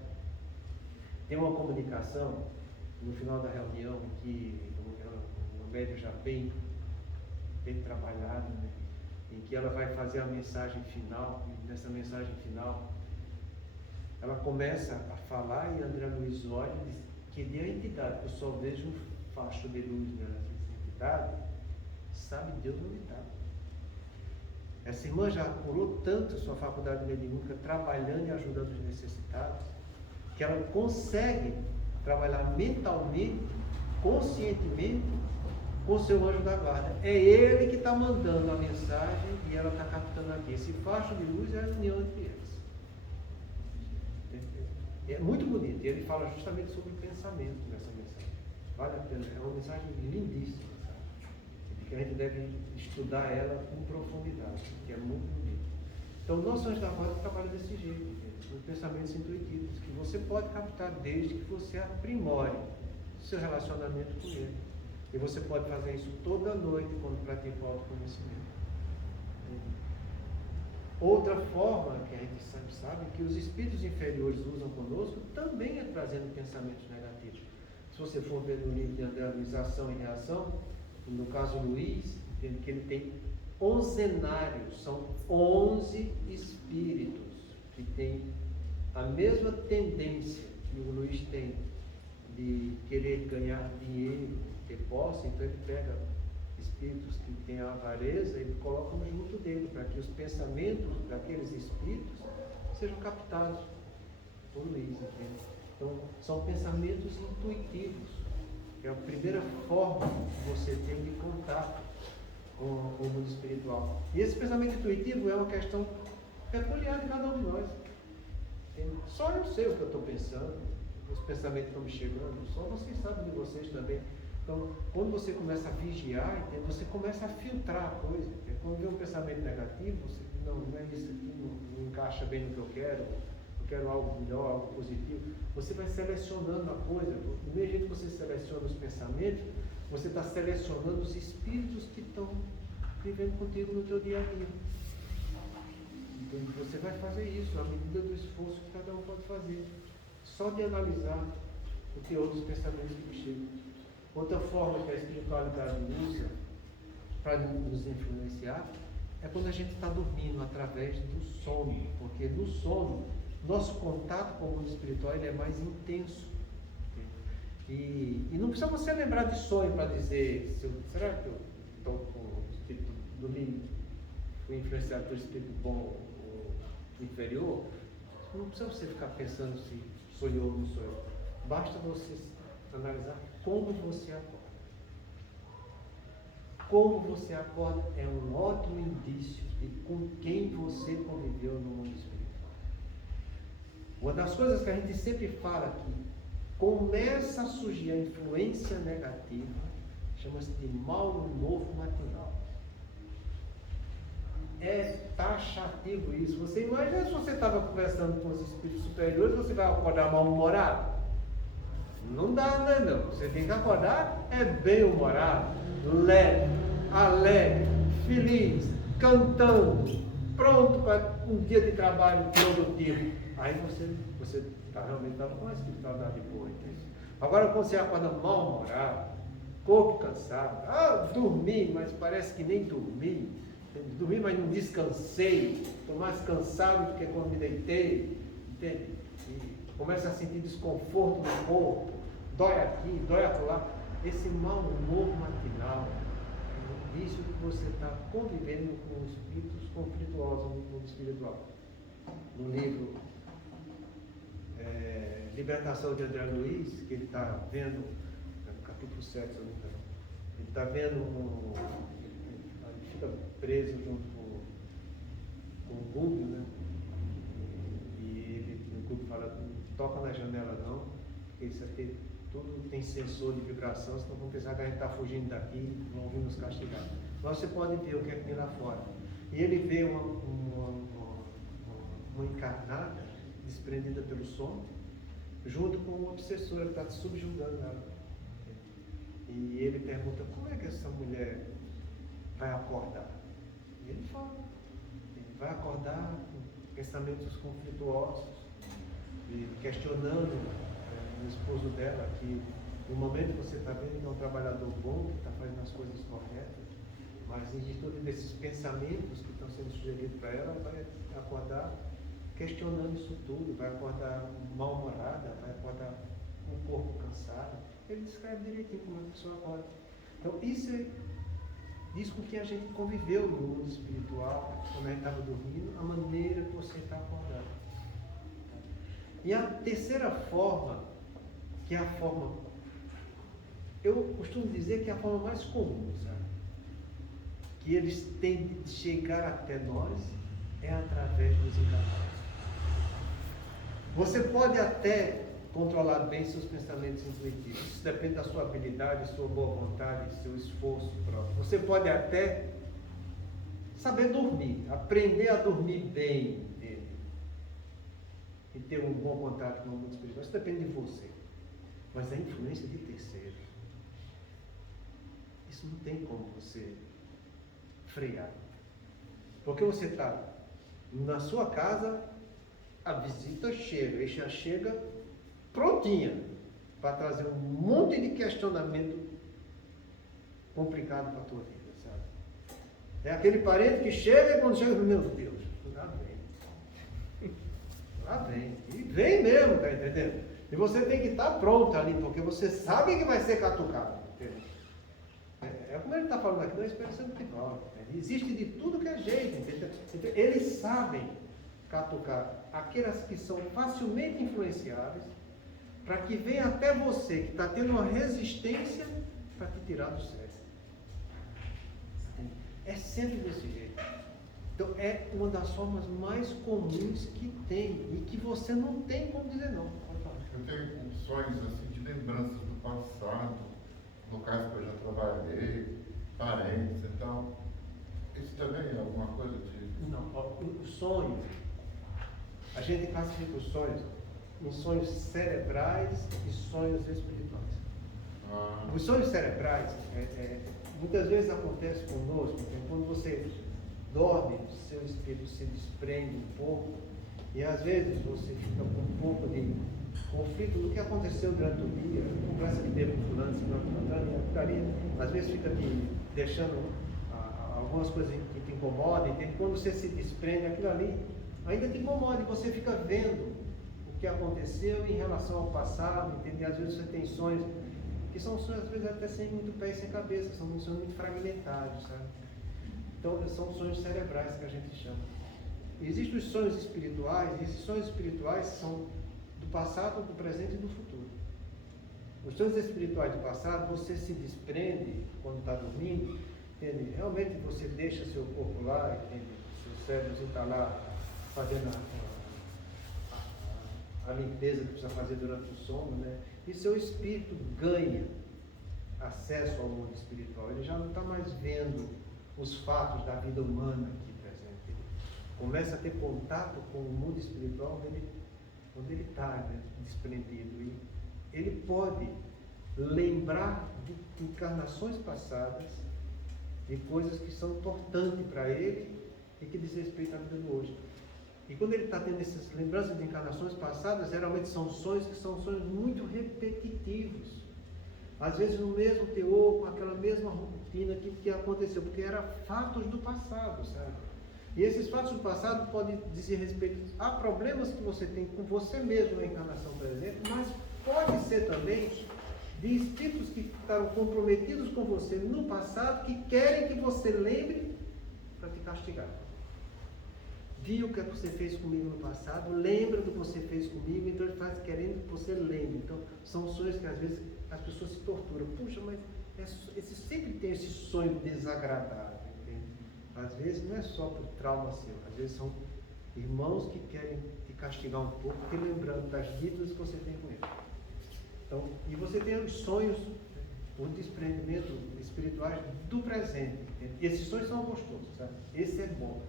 tem uma comunicação no final da reunião que o médium já bem trabalhado, né? Em que ela vai fazer a mensagem final, e nessa mensagem final ela começa a falar e André Luiz olha e diz que de a entidade, que eu só vejo um facho de luz nessa entidade, sabe Deus onde está. Essa irmã já curou tanto sua faculdade mediúnica trabalhando e ajudando os necessitados, que ela consegue trabalhar mentalmente, conscientemente, com o seu anjo da guarda. É ele que está mandando a mensagem e ela está captando aqui. Esse facho de luz é a união entre eles. É muito bonito. E ele fala justamente sobre o pensamento nessa mensagem. Vale a pena. É uma mensagem lindíssima, sabe? Que a gente deve estudar ela com profundidade, que é muito bonito. Então, o nosso anjo da guarda trabalha desse jeito, com pensamentos intuitivos, que você pode captar desde que você aprimore seu relacionamento com ele. E você pode fazer isso toda noite quando pratica o autoconhecimento. Outra forma que a gente sabe que os espíritos inferiores usam conosco também é trazendo pensamentos negativos. Se você for ver no livro de André Luiz, Ação e Reação, no caso Luiz, entende que ele tem onzenários, são 11 espíritos que têm a mesma tendência que o Luiz tem de querer ganhar dinheiro, ter posse. Então ele pega espíritos que têm a avareza e coloca junto dele, para que os pensamentos daqueles espíritos sejam captados por Luiz, entende? Então são pensamentos intuitivos, que é a primeira forma que você tem de contato com o mundo espiritual. E esse pensamento intuitivo é uma questão peculiar de cada um de nós. Entende? Só eu sei o que eu estou pensando, os pensamentos estão me chegando, só vocês sabem de vocês também. Então, quando você começa a vigiar, entende? Você começa a filtrar a coisa. Entende? Quando vê um pensamento negativo, você diz, não é isso aqui, não encaixa bem no que eu quero algo melhor, algo positivo. Você vai selecionando a coisa. Do mesmo jeito que você seleciona os pensamentos, você está selecionando os espíritos que estão vivendo contigo no teu dia a dia. Então você vai fazer isso à medida do esforço que cada um pode fazer. Só de analisar o teor dos pensamentos que chegam. Outra forma que a espiritualidade usa para nos influenciar é quando a gente está dormindo através do sono, porque no sono nosso contato com o mundo espiritual ele é mais intenso. E não precisa você lembrar de sonho para dizer, será que eu estou com o espírito dormindo, fui influenciado pelo espírito bom ou inferior? Não precisa você ficar pensando se sonhou ou não sonhou. Basta você analisar como você acorda. Como você acorda é um ótimo indício de com quem você conviveu no mundo espiritual. Uma das coisas que a gente sempre fala aqui, começa a surgir a influência negativa, chama-se de mal no novo matinal. É taxativo isso. Você imagina se você estava conversando com os espíritos superiores, você vai acordar mal-humorado? Não dá, né, não. Você tem que acordar bem-humorado, leve, alegre, feliz, cantando, pronto para um dia de trabalho produtivo. Aí você realmente estava com a espiritualidade boa. Entende? Agora, quando você acorda mal-humorado, corpo cansado, dormi, mas parece que nem dormi. Dormi, mas não descansei. Estou mais cansado do que quando me deitei. Entende? E começa a sentir desconforto no corpo. Dói aqui, dói acolá. Esse mau humor matinal é um indício que você está convivendo com espíritos conflituosos no mundo espiritual. No livro Libertação de André Luiz, que ele está vendo, no capítulo 7, se eu não me engano, ele está vendo ele fica preso junto com o Rubio, né? E o Rubio fala, não toca na janela não, porque isso aqui tudo tem sensor de vibração, senão vão pensar que a gente está fugindo daqui e vão vir nos castigar. Mas você pode ver o que é que tem lá fora. E ele vê uma encarnada desprendida pelo sono, junto com uma obsessora que está subjugando ela. E ele pergunta, como é que essa mulher vai acordar? E ele fala, ele vai acordar com pensamentos conflituosos, e questionando o esposo dela, que no momento você está vendo que é um trabalhador bom, que está fazendo as coisas corretas, mas em virtude desses pensamentos que estão sendo sugeridos para ela, vai acordar questionando isso tudo, vai acordar mal-humorada, vai acordar com o corpo cansado. Ele descreve direitinho como a pessoa acorda. Então isso diz com que a gente conviveu no mundo espiritual, quando a gente estava dormindo, a maneira que você está acordado. E a terceira forma, que é a forma, eu costumo dizer que é a forma mais comum, sabe? Que eles têm de chegar até nós é através dos encarnados. Você pode até controlar bem seus pensamentos intuitivos. Isso depende da sua habilidade, sua boa vontade, seu esforço próprio. Você pode até saber dormir, aprender a dormir bem dele e ter um bom contato com o mundo espiritual. Isso depende de você. Mas a influência de terceiros, isso não tem como você frear. Porque você está na sua casa, a visita chega, e já chega prontinha para trazer um monte de questionamento complicado para a tua vida, sabe? É aquele parente que chega e quando chega, meu Deus, lá vem. Lá vem. E vem mesmo, tá entendendo? E você tem que estar pronto ali, porque você sabe que vai ser catucado. Entendeu? É como ele está falando aqui, da experiência do tribunal. Existe de tudo que é jeito, entendeu? Então, eles sabem catucar aquelas que são facilmente influenciáveis, para que venha até você, que está tendo uma resistência, para te tirar do sério. É sempre desse jeito. Então, é uma das formas mais comuns que tem, e que você não tem como dizer não. Eu tenho sonhos assim, de lembranças do passado, locais que eu já trabalhei, parentes e tal. Isso também é alguma coisa de... Não, o sonho, a gente classifica os sonhos em sonhos cerebrais e sonhos espirituais. Os sonhos cerebrais, muitas vezes acontece conosco, quando você dorme, seu espírito se desprende um pouco, e às vezes você fica com um pouco de conflito do que aconteceu durante o dia, conversa de bebo com fulano, às vezes fica te deixando algumas coisas que te incomodam, entende? Quando você se desprende, aquilo ali ainda te incomoda, e você fica vendo o que aconteceu em relação ao passado, entende? E às vezes você tem sonhos, que são sonhos às vezes até sem muito pé e sem cabeça, são sonhos muito fragmentados, sabe? Então são sonhos cerebrais que a gente chama. Existem os sonhos espirituais, e esses sonhos espirituais são do passado, do presente e do futuro. Os sonhos espirituais do passado, você se desprende quando está dormindo, entende? Realmente você deixa seu corpo lá, entende? Seu cérebro está lá fazendo a limpeza que precisa fazer durante o sono, né? E seu espírito ganha acesso ao mundo espiritual. Ele já não está mais vendo os fatos da vida humana aqui presente. Ele começa a ter contato com o mundo espiritual onde ele está, né, desprendido. E ele pode lembrar de encarnações passadas, de coisas que são importantes para ele e que diz respeito à vida do hoje. E quando ele está tendo essas lembranças de encarnações passadas, geralmente são sonhos que são sonhos muito repetitivos. Às vezes no mesmo teor, com aquela mesma rotina que aconteceu, porque eram fatos do passado, sabe? E esses fatos do passado podem dizer respeito a problemas que você tem com você mesmo na encarnação presente, mas pode ser também de espíritos que ficaram comprometidos com você no passado, que querem que você lembre para te castigar. Viu o que você fez comigo no passado, lembra do que você fez comigo, então ele faz querendo que você lembre. Então, são sonhos que às vezes as pessoas se torturam. Puxa, mas sempre tem esse sonho desagradável, entende? Às vezes não é só por trauma seu, às vezes são irmãos que querem te castigar um pouco, te lembrando das dívidas que você tem com eles. Então, e você tem os sonhos, o desprendimento espirituais do presente. Entende? E esses sonhos são gostosos, sabe? Esse é bom.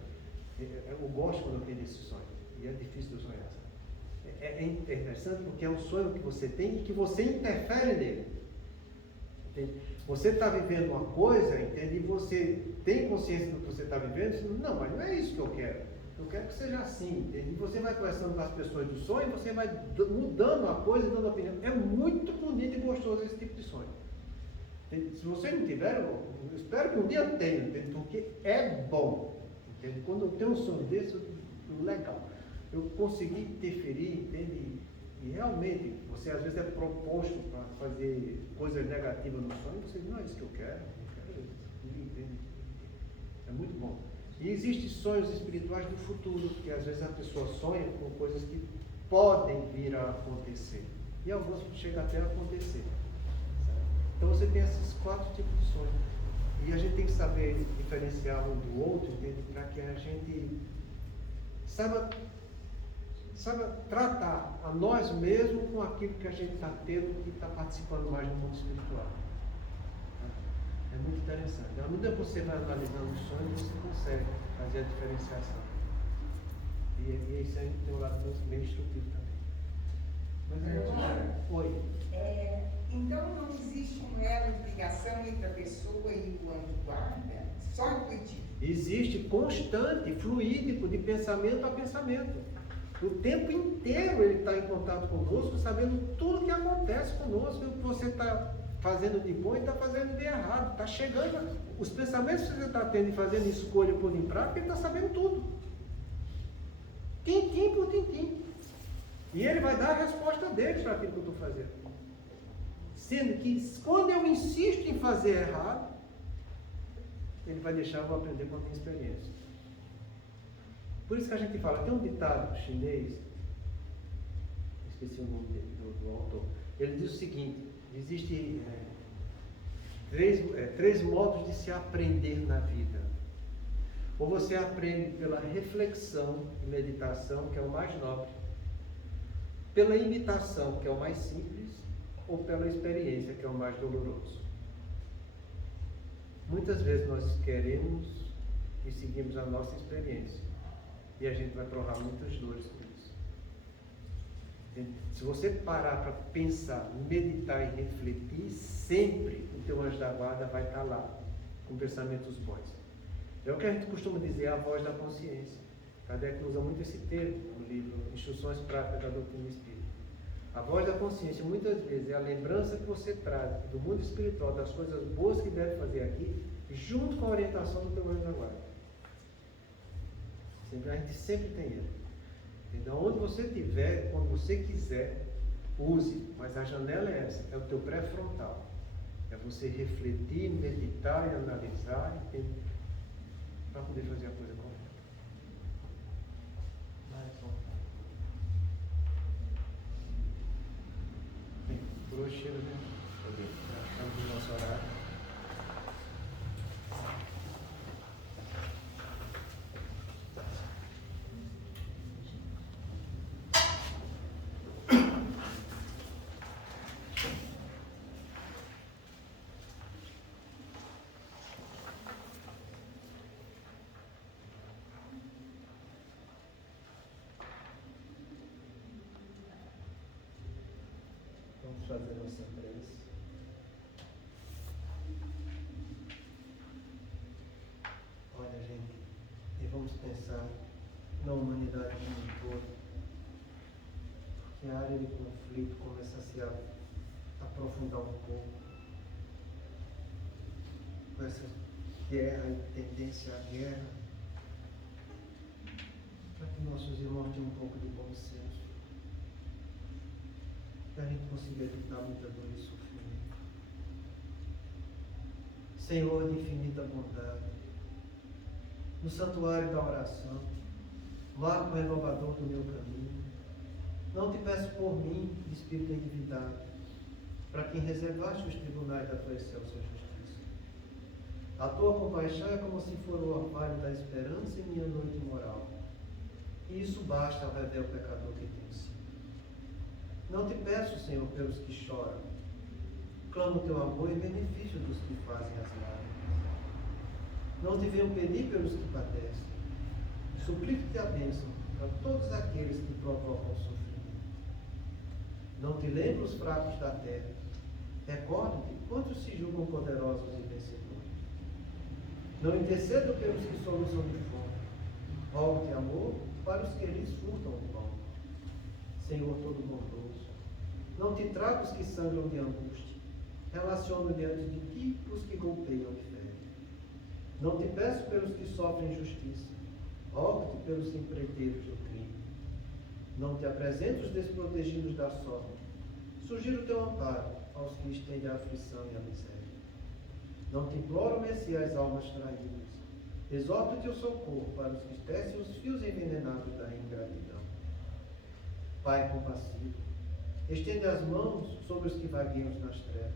Eu gosto quando eu tenho esse sonho, e é difícil de eu sonhar, sabe? É interessante porque é um sonho que você tem e que você interfere nele, entende? Você está vivendo uma coisa, entende? E você tem consciência do que você está vivendo, e diz, não, mas não é isso que eu quero que seja assim, entende? E você vai conversando com as pessoas do sonho, você vai mudando a coisa e dando opinião. É muito bonito e gostoso esse tipo de sonho, entende? Se você não tiver, eu espero que um dia tenha, entende? Porque é bom. Entende? Quando eu tenho um sonho desse, legal, eu consegui interferir, entende? E realmente, você às vezes é proposto para fazer coisas negativas no sonho, você diz, não é isso que eu quero isso, entende? É muito bom. E existem sonhos espirituais do futuro, que às vezes a pessoa sonha com coisas que podem vir a acontecer, e alguns chegam até a acontecer, certo? Então você tem esses 4 tipos de sonhos. E a gente tem que saber diferenciar um do outro, entende? Para que a gente saiba tratar a nós mesmos com aquilo que a gente está tendo e está participando mais do mundo espiritual. É muito interessante. À medida que você vai analisando os sonhos, você consegue fazer a diferenciação. E isso aí tem um lado bem instrutivo também. Mas a gente... Oi. Então não existe um elo de ligação entre a pessoa e o anjo guarda? Só intuitivo? Existe constante, fluídico, de pensamento a pensamento. O tempo inteiro ele está em contato conosco, sabendo tudo o que acontece conosco, o que você está fazendo de bom e está fazendo de errado. Está chegando, os pensamentos que você está tendo e fazendo escolha por em prática, ele está sabendo tudo. Tintim por tintim. E ele vai dar a resposta dele para aquilo que eu estou fazendo. Sendo que quando eu insisto em fazer errado, ele vai deixar eu aprender com a minha experiência. Por isso que a gente fala, tem um ditado chinês, esqueci o nome dele, do autor, ele diz o seguinte, existem 3 modos de se aprender na vida. Ou você aprende pela reflexão e meditação, que é o mais nobre, pela imitação, que é o mais simples, ou pela experiência, que é o mais doloroso. Muitas vezes nós queremos e seguimos a nossa experiência, e a gente vai provar muitas dores por isso. Entende? Se você parar para pensar, meditar e refletir, sempre o teu anjo da guarda vai estar lá, com pensamentos bons. É o que a gente costuma dizer, a voz da consciência. Kardec usa muito esse termo no livro Instruções Práticas da Doutrina Espírita. A voz da consciência, muitas vezes, é a lembrança que você traz do mundo espiritual, das coisas boas que deve fazer aqui, junto com a orientação do teu anjo da guarda. A gente sempre tem ele. Então, onde você estiver, quando você quiser, use. Mas a janela é essa, é o teu pré-frontal. É você refletir, meditar e analisar para poder fazer a coisa correta. Bem, por hoje chega, né? Estamos no nosso horário. Vamos fazer nossa prece. Olha, gente, e vamos pensar na humanidade como um todo, que a área de conflito começa a se aprofundar um pouco, com essa guerra e tendência à guerra, para que nossos irmãos tenham um pouco de bom senso, que a gente consiga evitar muita dor e sofrimento. Senhor de infinita bondade, no santuário da oração, marco renovador do meu caminho, não te peço por mim, Espírito em divindade, para quem reservaste os tribunais da tua excelsa justiça. A tua compaixão é como se for o orvalho da esperança em minha noite moral, e isso basta ao rebel pecador que tenho sido. Não te peço, Senhor, pelos que choram. Clamo teu amor em benefício dos que fazem as lágrimas. Não te venho pedir pelos que padecem. Suplico-te a bênção para todos aqueles que provocam sofrimento. Não te lembro os fracos da terra. Recordo-te quantos se julgam poderosos e vencedores. Não intercedo pelos que soluçam de fome. Rogo-te amor para os que lhes furtam o pão. Senhor todo bondoso, não te trago os que sangram de angústia, relaciono diante de ti os que golpeiam e ferem. Não te peço pelos que sofrem injustiça, rogo-te pelos empreiteiros do crime. Não te apresento os desprotegidos da sorte, sugiro teu amparo aos que estendem a aflição e a miséria. Não te imploro mercê às almas traídas, exorto-te o socorro para os que tecem os fios envenenados da ingratidão. Pai compassivo, estende as mãos sobre os que vagueiam nas trevas.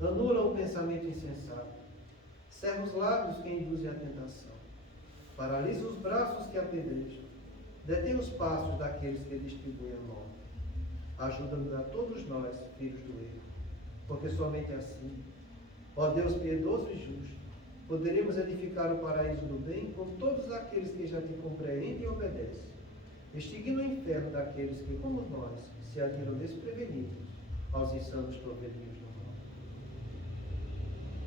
Anula o pensamento insensato. Cerra os lábios que induzem a tentação. Paralisa os braços que apedrejam. Detém os passos daqueles que distribuem a morte. Ajuda-nos a todos nós, filhos do erro, porque somente assim, ó Deus piedoso e justo, poderemos edificar o paraíso do bem com todos aqueles que já te compreendem e obedecem, extinguindo o inferno daqueles que, como nós, se atiram desprevenidos aos insanos torvelinhos do mal.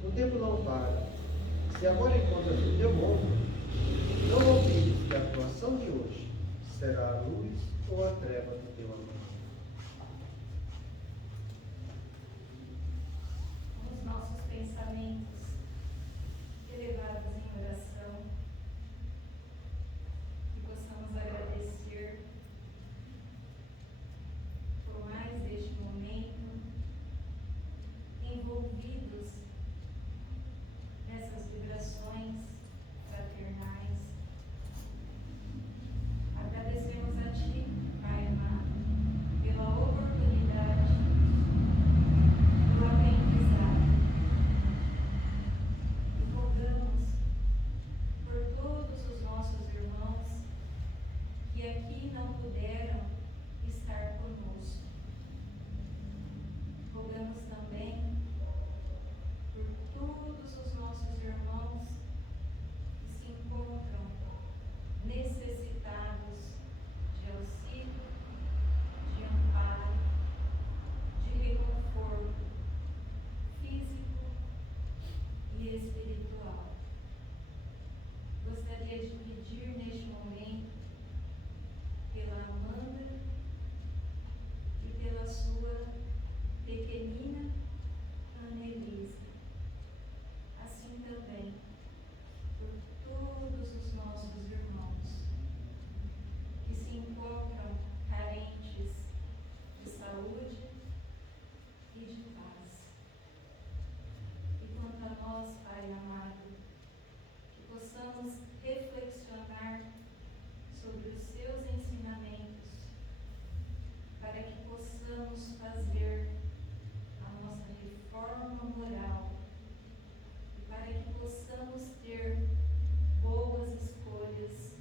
O tempo não para. Se agora encontras o teu ombro, não ouvides que a tua ação de hoje será a luz ou a treva do teu amor. Os nossos pensamentos elevados em oração, que possamos agradecer por mais este momento, envolvidos nessas vibrações fraternais. Agradecemos a Ti, Pai amado, e espiritual. Gostaria de pedir neste momento pela Amanda e pela sua pequenina Annelise, assim também por todos os nossos irmãos que se encontram carentes de saúde e de paz. E quanto a nós, Pai amado, que possamos reflexionar sobre os seus ensinamentos, para que possamos fazer a nossa reforma moral e para que possamos ter boas escolhas,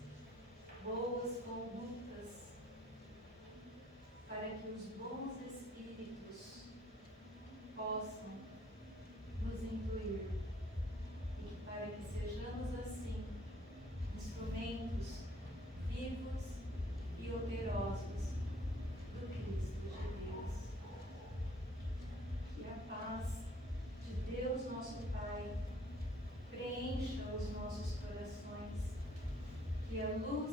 boas condutas, para que os bons espíritos possam nos intuir e que para que sejamos assim instrumentos vivos e operosos do Cristo de Deus. Que a paz de Deus nosso Pai preencha os nossos corações, que a luz